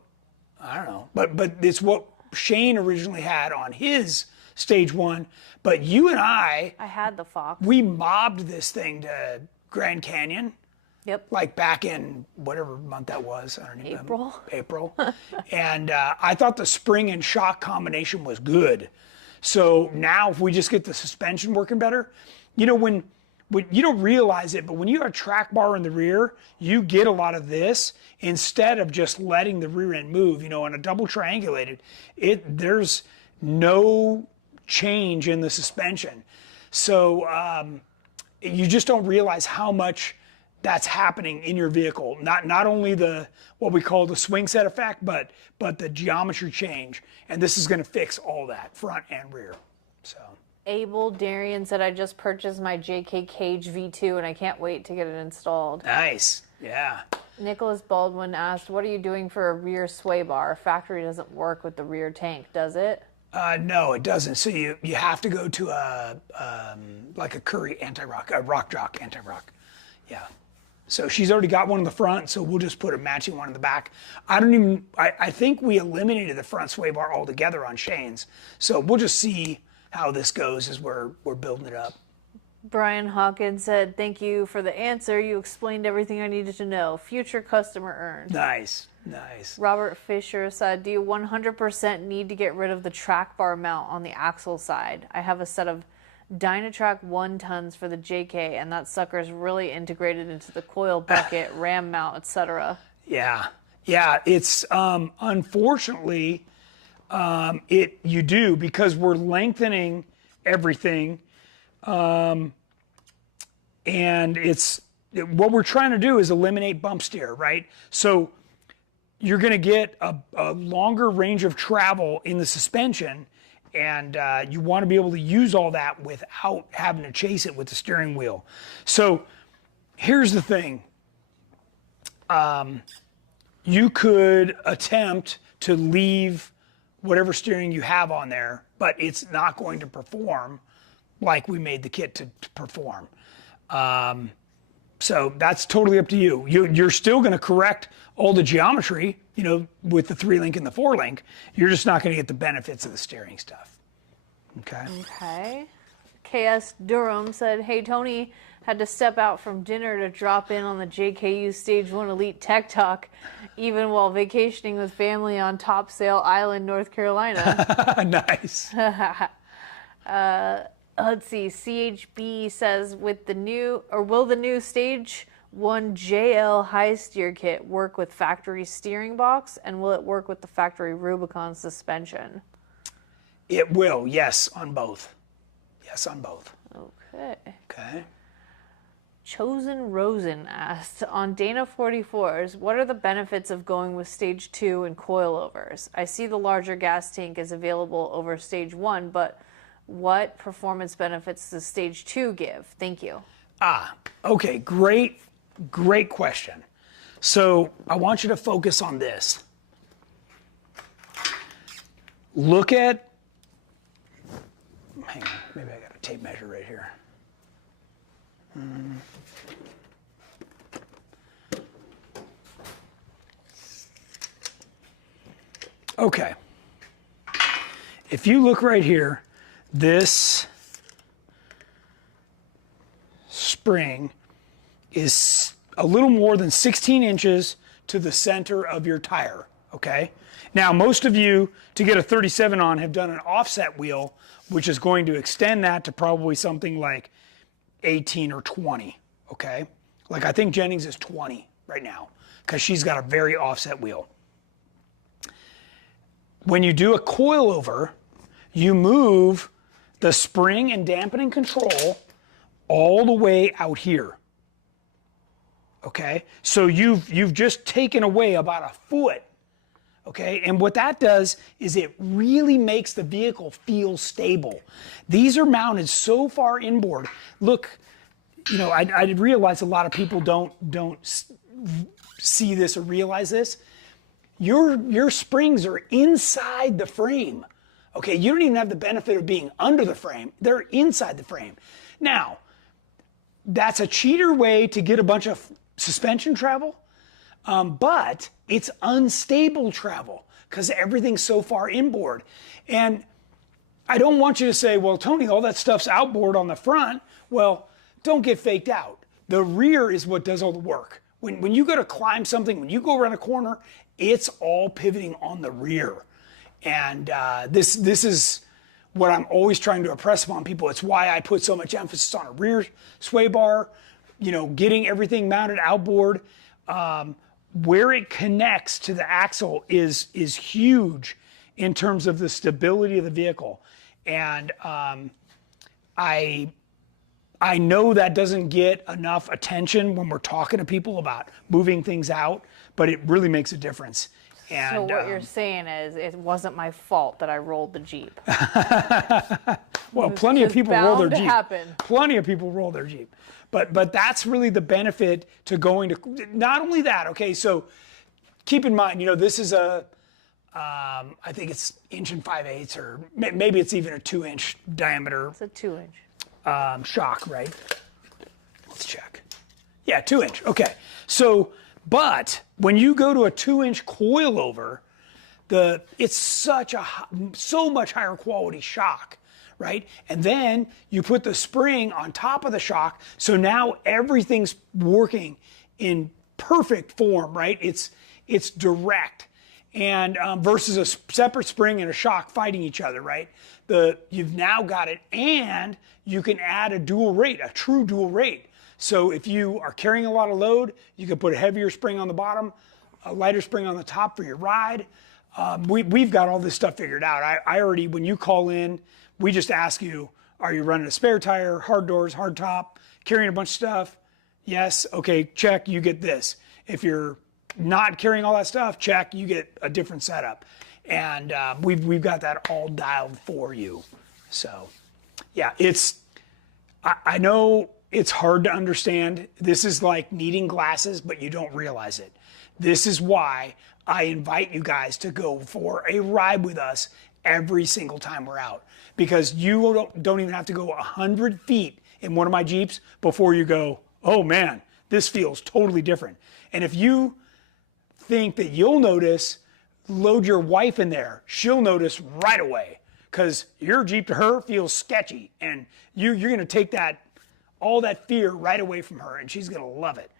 I don't know, but it's what Shane originally had on his stage 1. But you and I had the Fox. We mobbed this thing to Grand Canyon. Yep. Like back in whatever month that was. I don't even April. And I thought the spring and shock combination was good. So now if we just get the suspension working better, when you don't realize it, but when you have a track bar in the rear, you get a lot of this instead of just letting the rear end move. On a double triangulated, there's no change in the suspension. So you just don't realize how much that's happening in your vehicle. Not only what we call the swing set effect, but the geometry change. And this is going to fix all that, front and rear. So Abel Darian said, I just purchased my JK Cage V2 and I can't wait to get it installed. Nice. Yeah. Nicholas Baldwin asked, what are you doing for a rear sway bar? Factory doesn't work with the rear tank, does it? No, it doesn't. So you have to go to like a Curry anti-rock, a Rock Jock anti-rock. Yeah. So she's already got one in the front, so we'll just put a matching one in the back. I think we eliminated the front sway bar altogether on Shane's. So we'll just see how this goes as we're building it up. Brian Hawkins said, thank you for the answer. You explained everything I needed to know. Future customer earned. Nice. Robert Fisher said, do you 100% need to get rid of the track bar mount on the axle side? I have a set of Dynatrac 1 tons for the JK, and that sucker's really integrated into the coil bucket, ram mount, etc. Yeah. It's unfortunately you do, because we're lengthening everything, and it's what we're trying to do is eliminate bump steer, right? So you're going to get a longer range of travel in the suspension. And you want to be able to use all that without having to chase it with the steering wheel. So here's the thing. You could attempt to leave whatever steering you have on there, but it's not going to perform like we made the kit to perform. So that's totally up to you. You're still going to correct all the geometry, with the 3-link and the 4-link. You're just not going to get the benefits of the steering stuff. Okay. KS Durham said, hey, Tony had to step out from dinner to drop in on the JKU Stage 1 Elite Tech Talk, even while vacationing with family on Topsail Island, North Carolina. Nice. Let's see. CHB says, will the new Stage 1 JL high steer kit work with factory steering box, and will it work with the factory Rubicon suspension? It will, yes, on both. Yes, on both. Okay. Chosen Rosen asked, on Dana 44s, what are the benefits of going with Stage 2 and coilovers? I see the larger gas tank is available over Stage 1, but what performance benefits does Stage 2 give? Thank you. Okay, great question. So I want you to focus on this. Look at, hang on, maybe I got a tape measure right here. Okay. If you look right here, this spring is a little more than 16 inches to the center of your tire, okay? Now, most of you, to get a 37 on, have done an offset wheel, which is going to extend that to probably something like 18 or 20, okay? Like I think Jennings is 20 right now because she's got a very offset wheel. When you do a coilover, you move the spring and dampening control all the way out here. Okay, so you've just taken away about a foot. Okay, and what that does is it really makes the vehicle feel stable. These are mounted so far inboard. Look, you know, I realize a lot of people don't see this or realize this. Your springs are inside the frame. Okay, you don't even have the benefit of being under the frame. They're inside the frame. Now, that's a cheater way to get a bunch of suspension travel, but it's unstable travel because everything's so far inboard. And I don't want you to say, well, Tony, all that stuff's outboard on the front. Well, don't get faked out. The rear is what does all the work. When you go to climb something, when you go around a corner, it's all pivoting on the rear. And this is what I'm always trying to impress upon people. It's why I put so much emphasis on a rear sway bar, you know, getting everything mounted outboard. Where it connects to the axle is huge in terms of the stability of the vehicle. And I know that doesn't get enough attention when we're talking to people about moving things out, but it really makes a difference. And, so what you're saying is it wasn't my fault that I rolled the Jeep. Well, plenty of people roll their Jeep. Happen. Plenty of people roll their Jeep. But that's really the benefit to going to, not only that, okay, so keep in mind, you know, this is a, I think it's 1 5/8 or maybe it's even a 2-inch diameter. It's a 2-inch. Shock, right? Let's check. Yeah, 2-inch, okay. So, but when you go to a 2-inch coilover, it's so much higher quality shock, right? And then you put the spring on top of the shock, so now everything's working in perfect form, right? It's direct, and versus a separate spring and a shock fighting each other, right? You've now got it, and you can add a dual rate, a true dual rate. So if you are carrying a lot of load, you can put a heavier spring on the bottom, a lighter spring on the top for your ride. We've got all this stuff figured out. I already, when you call in, we just ask you, are you running a spare tire, hard doors, hard top, carrying a bunch of stuff? Yes, okay, check, you get this. If you're not carrying all that stuff, check, you get a different setup. And we've got that all dialed for you. So, yeah, I know it's hard to understand. This is like needing glasses, but you don't realize it. This is why I invite you guys to go for a ride with us every single time we're out. Because you don't even have to go 100 feet in one of my Jeeps before you go, oh man, this feels totally different. And if you think that you'll notice, load your wife in there. She'll notice right away because your Jeep to her feels sketchy. And you're going to take all that fear right away from her, and she's going to love it.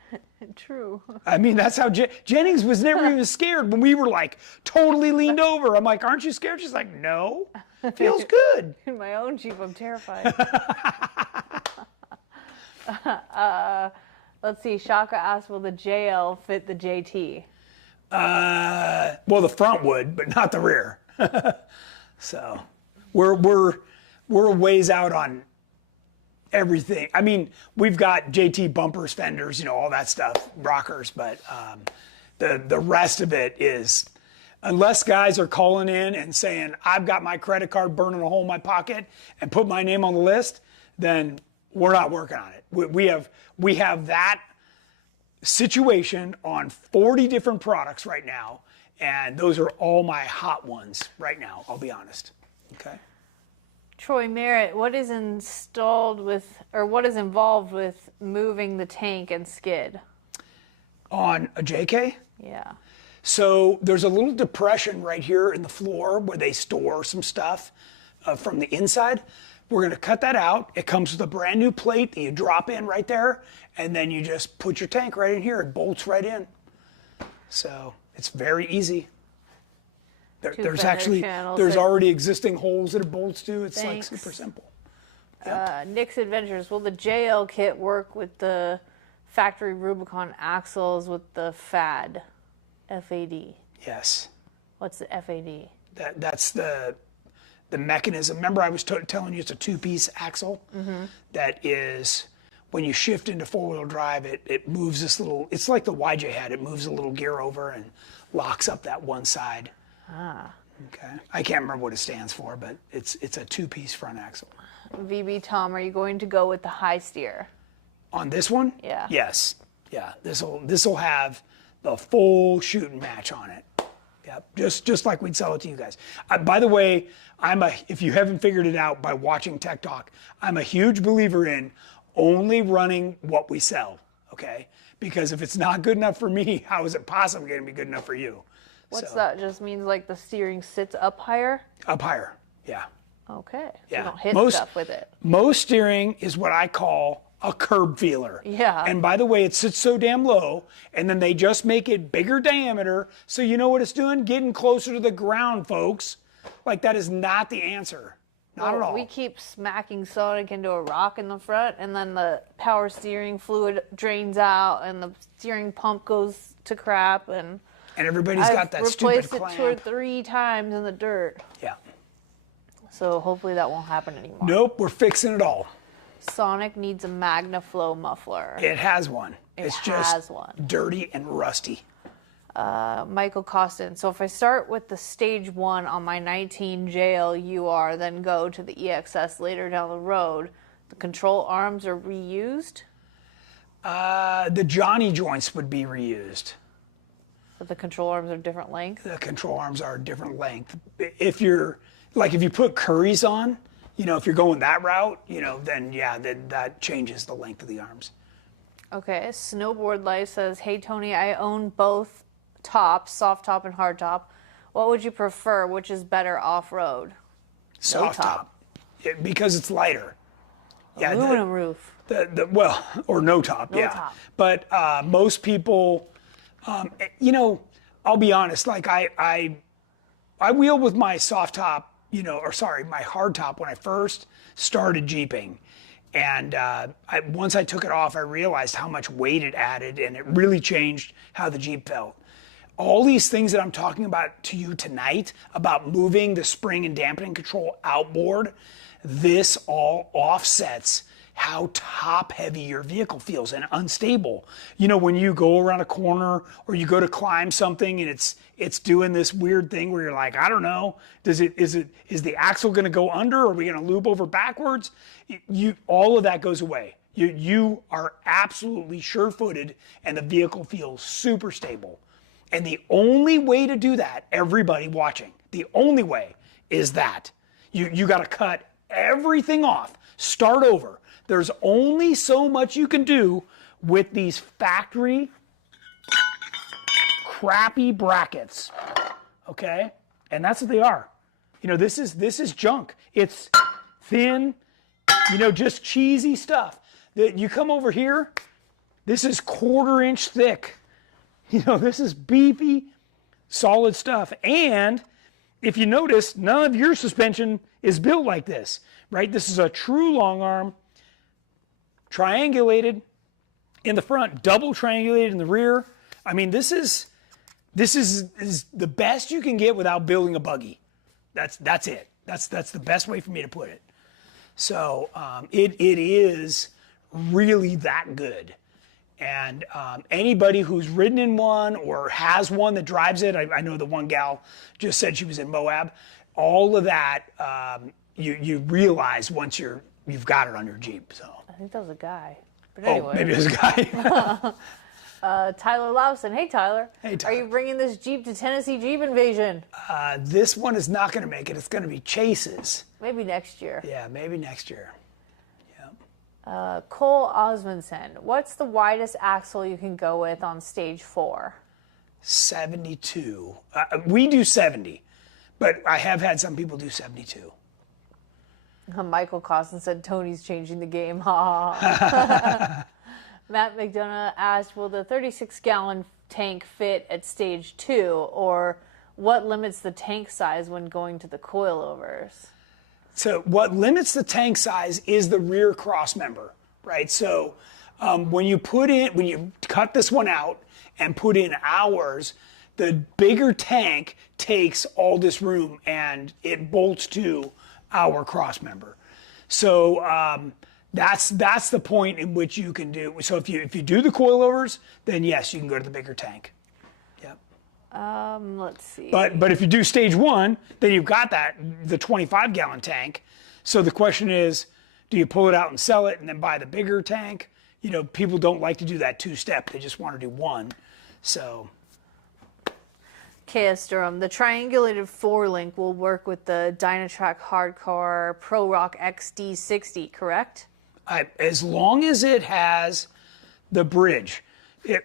True. I mean, that's how Jennings was never even scared when we were like totally leaned over. I'm like, aren't you scared? She's like, no, feels good. In my own Jeep, I'm terrified. Let's see. Shaka asked, will the JL fit the JT? Well, the front would, but not the rear. So we're a ways out on everything. I mean, we've got JT bumpers, fenders, you know, all that stuff, rockers, but the rest of it is, unless guys are calling in and saying, I've got my credit card burning a hole in my pocket and put my name on the list, then we're not working on it. We have that situation on 40 different products right now, and those are all my hot ones right now, I'll be honest. Okay. Troy Merritt, what is involved with moving the tank and skid? On a JK? Yeah. So there's a little depression right here in the floor where they store some stuff from the inside. We're going to cut that out. It comes with a brand new plate that you drop in right there, and then you just put your tank right in here. It bolts right in. So it's very easy. There's fender actually, channels there's that- already existing holes that it bolts to. It's Thanks. like super simple. Nick's Adventures. Will the JL kit work with the factory Rubicon axles with the FAD? FAD. Yes. What's the FAD? That's the mechanism. Remember I was telling you it's a two-piece axle? That is, when you shift into four-wheel drive, it moves this little, it's like the YJ had. It moves a little gear over and locks up that one side. Okay. I can't remember what it stands for, but it's a two-piece front axle. VB Tom, are you going to go with the high steer? On this one? Yeah. Yes. Yeah. This'll have the full shooting match on it. Yep. Just like we'd sell it to you guys. By the way, if you haven't figured it out by watching Tech Talk, I'm a huge believer in only running what we sell. Okay. Because if it's not good enough for me, how is it possibly going to be good enough for you? What's that? Just means like the steering sits up higher? Up higher. Yeah. Okay. So Yeah. you don't hit stuff with it. Most steering is what I call a curb feeler. Yeah. And by the way, it sits so damn low, and then they just make it bigger diameter, so you know what it's doing? Getting closer to the ground, folks. Like, that is not the answer. Not at all. We keep smacking Sonic into a rock in the front, and then the power steering fluid drains out, and the steering pump goes to crap, and everybody's got that stupid replaced it clamp. 2 or 3 times in the dirt. Yeah. So hopefully that won't happen anymore. Nope, we're fixing it all. Sonic needs a MagnaFlow muffler. It has one. It's just has one. dirty and rusty. Michael Costin. So if I start with the stage 1 on my 19 JLUR, then go to the EXS later down the road, the control arms are reused? The Johnny joints would be reused. But the control arms are different length? The control arms are a different length. If you put Curry's on, if you're going that route, then yeah, that changes the length of the arms. Okay, Snowboard Life says, hey Tony, I own both tops, soft top and hard top. What would you prefer? Which is better off-road? Soft top. Because it's lighter. Yeah, Aluminum roof. Or no top, No yeah. top. But most people, I'll be honest, like I wheeled with my soft top, my hard top when I first started Jeeping. And once I took it off, I realized how much weight it added, and it really changed how the Jeep felt. All these things that I'm talking about to you tonight, about moving the spring and dampening control outboard, this all offsets how top heavy your vehicle feels and unstable. When you go around a corner or you go to climb something and it's doing this weird thing where you're like, I don't know, is the axle gonna go under? Or are we gonna loop over backwards? All of that goes away. You are absolutely sure-footed and the vehicle feels super stable. And the only way to do that, everybody watching, the only way is that. You gotta cut everything off, start over. There's only so much you can do with these factory crappy brackets, okay? And that's what they are. This is junk. It's thin, just cheesy stuff. You come over here, this is 1/4 inch thick. This is beefy, solid stuff. And if you notice, none of your suspension is built like this, right? This is a true long arm, triangulated in the front, double triangulated in the rear. I mean, this is the best you can get without building a buggy. That's it. That's the best way for me to put it. So it is really that good. And anybody who's ridden in one or has one that drives it, I know the one gal just said she was in Moab. All of that you realize once you've got it on your Jeep. So I think that was a guy. But anyway. maybe it was a guy. Tyler Lawson. Hey, Tyler. Hey, Tyler. Are you bringing this Jeep to Tennessee Jeep Invasion? This one is not going to make it. It's going to be Chase's. Maybe next year. Yeah, maybe next year. Cole Osmondson. What's the widest axle you can go with on stage 4? 72. We do 70, but I have had some people do 72. Michael Costin said Tony's changing the game. Ha. Matt McDonough asked, will the 36-gallon tank fit at stage 2, or what limits the tank size when going to the coilovers? So what limits the tank size is the rear cross member, right? So when you cut this one out and put in ours, the bigger tank takes all this room and it bolts to our cross member. So that's the point in which you can do. So if you do the coilovers, then yes, you can go to the bigger tank. Yep. Let's see. But if you do stage 1, then you've got the 25-gallon tank. So the question is, do you pull it out and sell it and then buy the bigger tank? You know, people don't like to do that 2-step. They just want to do one. So. KS Durham, the triangulated 4-link will work with the Dynatrac Hardcore Pro Rock XD60, correct? As long as it has the bridge,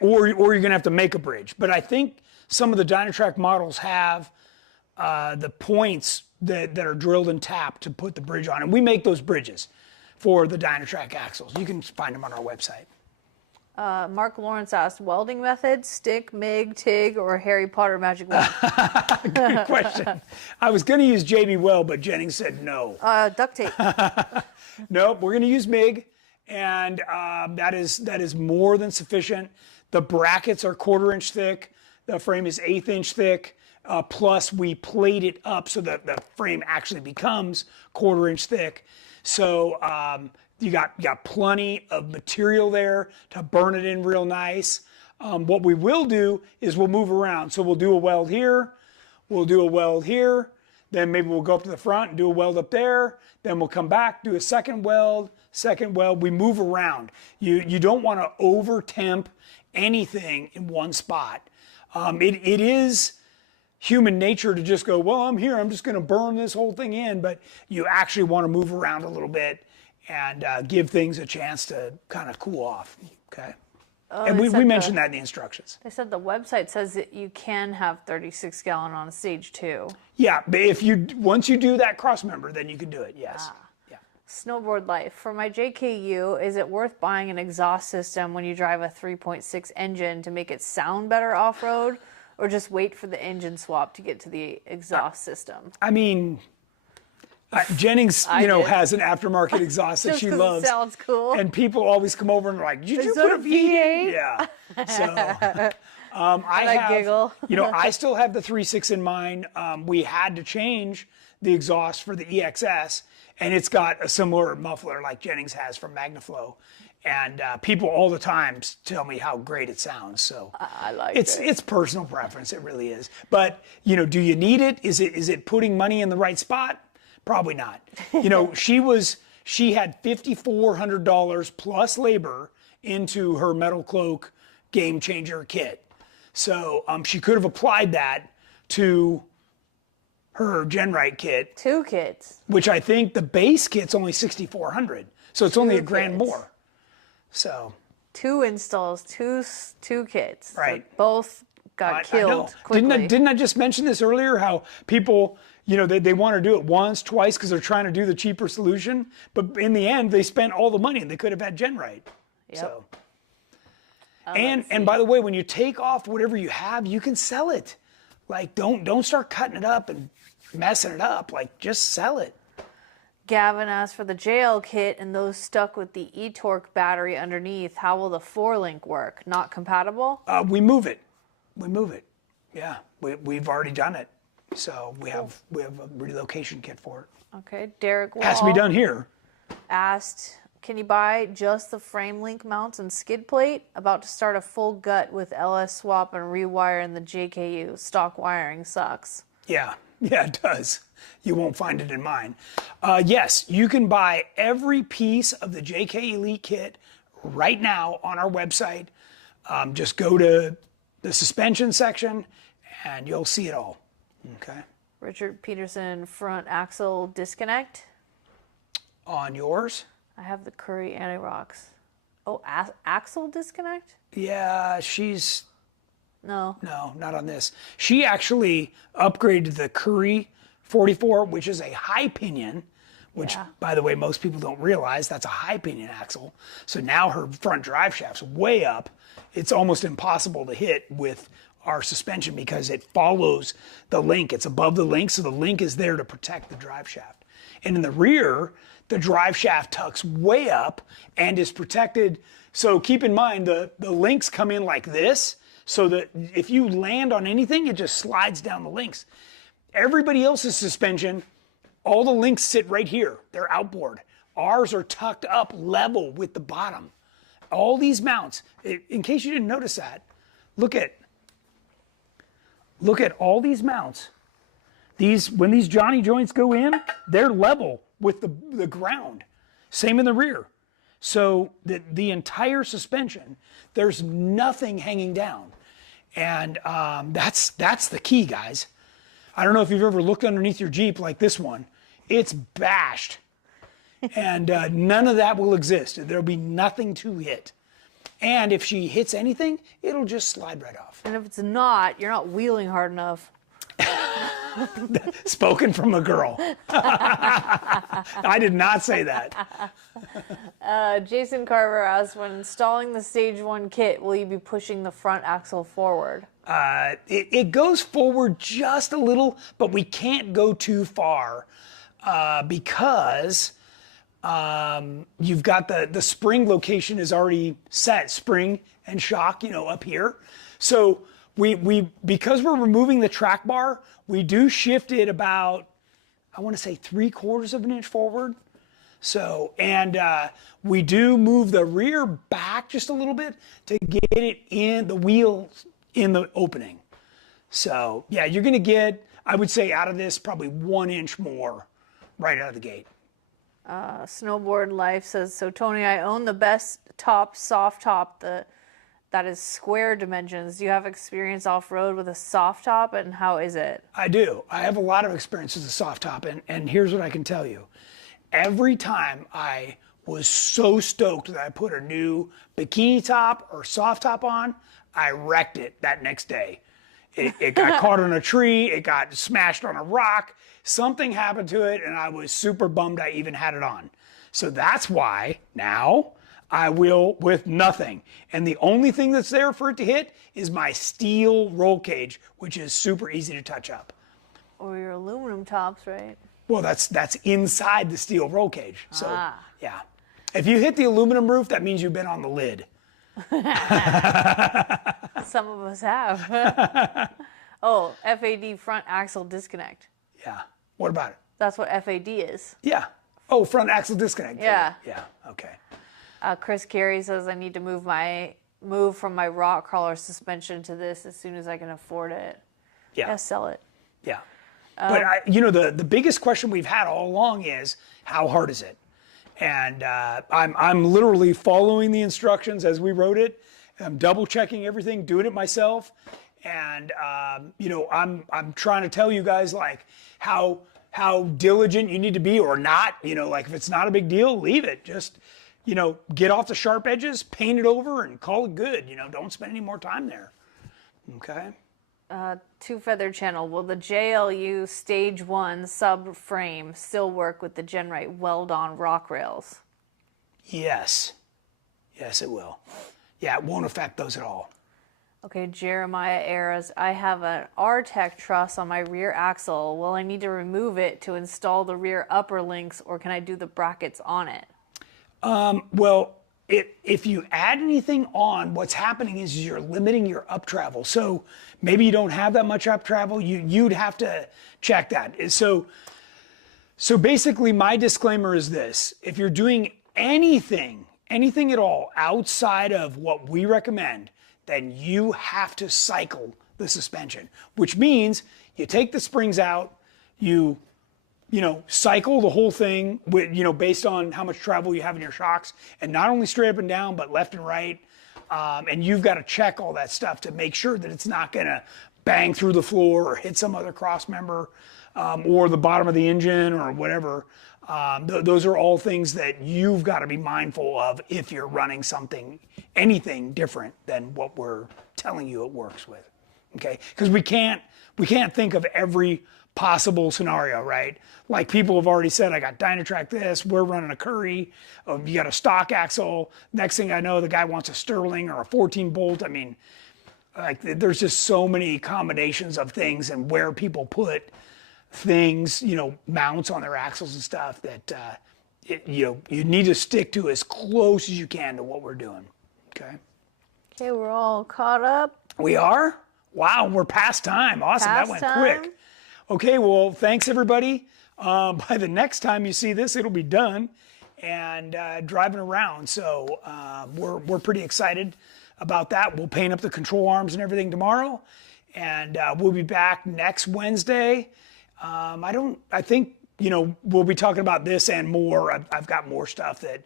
or you're going to have to make a bridge. But I think some of the Dynatrac models have the points that are drilled and tapped to put the bridge on. And we make those bridges for the Dynatrac axles. You can find them on our website. Mark Lawrence asked, welding method, stick, MIG, TIG, or Harry Potter magic wand? Good question. I was going to use JB Weld, but Jennings said no. Duct tape. Nope, we're going to use MIG, and that is more than sufficient. The brackets are 1/4 inch thick. The frame is 1/8 inch thick. Plus, we plate it up so that the frame actually becomes 1/4 inch thick. So you got plenty of material there to burn it in real nice. What we will do is we'll move around. So we'll do a weld here, we'll do a weld here, then maybe we'll go up to the front and do a weld up there, then we'll come back, do a second weld, we move around. You don't want to over temp anything in one spot. It is human nature to just go, well, I'm here, I'm just going to burn this whole thing in, but you actually want to move around a little bit and give things a chance to kind of cool off, okay? And we mentioned that in the instructions. They said the website says that you can have 36-gallon on a stage 2. Yeah, but once you do that cross member, then you can do it, yes. Yeah. Snowboard life. For my JKU, is it worth buying an exhaust system when you drive a 3.6 engine to make it sound better off-road, or just wait for the engine swap to get to the exhaust system? I mean, Jennings, has an aftermarket exhaust that she loves. It sounds cool. And people always come over and are like, did you put a V8? Yeah. So I giggle. I still have the 3.6 in mine. We had to change the exhaust for the EXS, and it's got a similar muffler like Jennings has from MagnaFlow. And people all the time tell me how great it sounds. So I like it's personal preference. It really is. But do you need it? Is it putting money in the right spot? Probably not. She had $5,400 plus labor into her Metal Cloak Game Changer kit. So she could have applied that to her GenRight kit. 2 kits. Which I think the base kit's only $6,400. So it's only $1,000 more. So 2 installs, two kits. Right. So both got killed quickly. Didn't I just mention this earlier? How people, they want to do it once, twice because they're trying to do the cheaper solution, but in the end they spent all the money and they could have had GenRight. Yep. So. And by the way, when you take off whatever you have, you can sell it. Like don't start cutting it up and messing it up. Like just sell it. Gavin asked for the JL kit and those stuck with the eTorque battery underneath. How will the 4-link work? Not compatible? We move it. Yeah, we've already done it. So we have a relocation kit for it. Okay, Derek Wall has to be done here. Asked, can you buy just the frame link mounts and skid plate? About to start a full gut with LS swap and rewire in the JKU. Stock wiring sucks. Yeah, it does. You won't find it in mine. Yes, you can buy every piece of the JK Elite kit right now on our website. Just go to the suspension section and you'll see it all. Okay. Richard Peterson, front axle disconnect. On yours? I have the Curry anti-rocks. Oh, axle disconnect? Yeah, she's... No, not on this. She actually upgraded the Curry 44, which is a high pinion, which, Yeah. by the way, most people don't realize that's a high pinion axle. So now her front drive shaft's way up. It's almost impossible to hit with our suspension because it follows the link. It's above the link, so the link is there to protect the drive shaft. And in the rear, the drive shaft tucks way up and is protected. So keep in mind, the links come in like this, so that if you land on anything, it just slides down the links. Everybody else's suspension, all the links sit right here. They're outboard. Ours are tucked up level with the bottom. All these mounts, in case you didn't notice that, look at all these mounts. When these Johnny joints go in, they're level with the ground. Same in the rear. So the entire suspension, there's nothing hanging down. And that's the key, guys. I don't know if you've ever looked underneath your Jeep like this one. It's bashed. And none of that will exist. There'll be nothing to hit. And if she hits anything, it'll just slide right off. And if it's not, you're not wheeling hard enough. Spoken from a girl. I did not say that. Jason Carver asks, when installing the Stage 1 kit, will you be pushing the front axle forward? It goes forward just a little, but we can't go too far because you've got the spring location is already set, spring and shock, up here. So because we're removing the track bar, we do shift it about, I want to say 3/4 of an inch forward. So, and we do move the rear back just a little bit to get it in the wheels in the opening. So yeah, you're going to get, I would say out of this, probably 1 inch more right out of the gate. Snowboard Life says, so Tony, I own the best top, soft top, that is square dimensions. Do you have experience off-road with a soft top, and how is it? I do. I have a lot of experience with a soft top, and here's what I can tell you. Every time I was so stoked that I put a new bikini top or soft top on, I wrecked it that next day. It got caught on a tree, it got smashed on a rock, something happened to it, and I was super bummed I even had it on. So that's why now I will with nothing. And the only thing that's there for it to hit is my steel roll cage, which is super easy to touch up. Or your aluminum tops, right? Well, that's inside the steel roll cage. So, yeah. If you hit the aluminum roof, that means you've been on the lid. Some of us have. Oh, FAD front axle disconnect. Yeah. What about it? That's what FAD is. Yeah. Oh, front axle disconnect. Yeah. Yeah. Okay. Chris Carey says, I need to move from my rock crawler suspension to this as soon as I can afford it. Yeah. Sell it. Yeah. But the biggest question we've had all along is, how hard is it? And I'm literally following the instructions as we wrote it. I'm double checking everything, doing it myself. And I'm trying to tell you guys like how diligent you need to be or not. Like if it's not a big deal, leave it. Just get off the sharp edges, paint it over, and call it good. Don't spend any more time there. Okay. Two Feather Channel. Will the JLU Stage 1 subframe still work with the GenRight weld-on rock rails? Yes. Yes, it will. Yeah, it won't affect those at all. Okay, Jeremiah Eras. I have an R-Tech truss on my rear axle. Will I need to remove it to install the rear upper links, or can I do the brackets on it? Well, if you add anything on, what's happening is you're limiting your up travel. So maybe you don't have that much up travel. You'd have to check that. So basically my disclaimer is this. If you're doing anything at all outside of what we recommend, then you have to cycle the suspension, which means you take the springs out, you cycle the whole thing with, based on how much travel you have in your shocks, and not only straight up and down, but left and right. And you've got to check all that stuff to make sure that it's not going to bang through the floor or hit some other cross member or the bottom of the engine or whatever. Those are all things that you've got to be mindful of if you're running anything different than what we're telling you it works with. Okay? Because we can't think of every possible scenario, right? Like people have already said, I got Dynatrack this, we're running a Curry, you got a stock axle. Next thing I know, the guy wants a Sterling or a 14 bolt. I mean, like there's just so many combinations of things and where people put things, mounts on their axles and stuff that, you need to stick to as close as you can to what we're doing. Okay. Okay, we're all caught up. We are? Wow, we're past time. Awesome, that went quick. Okay, well, thanks everybody. By the next time you see this, it'll be done and driving around. So we're pretty excited about that. We'll paint up the control arms and everything tomorrow, and we'll be back next Wednesday. I think, we'll be talking about this and more. I've got more stuff that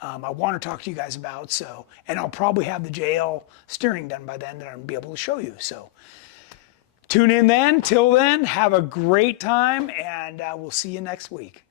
I want to talk to you guys about. So, and I'll probably have the JL steering done by then that I'm gonna be able to show you. So tune in then. Till then, have a great time, and we'll see you next week.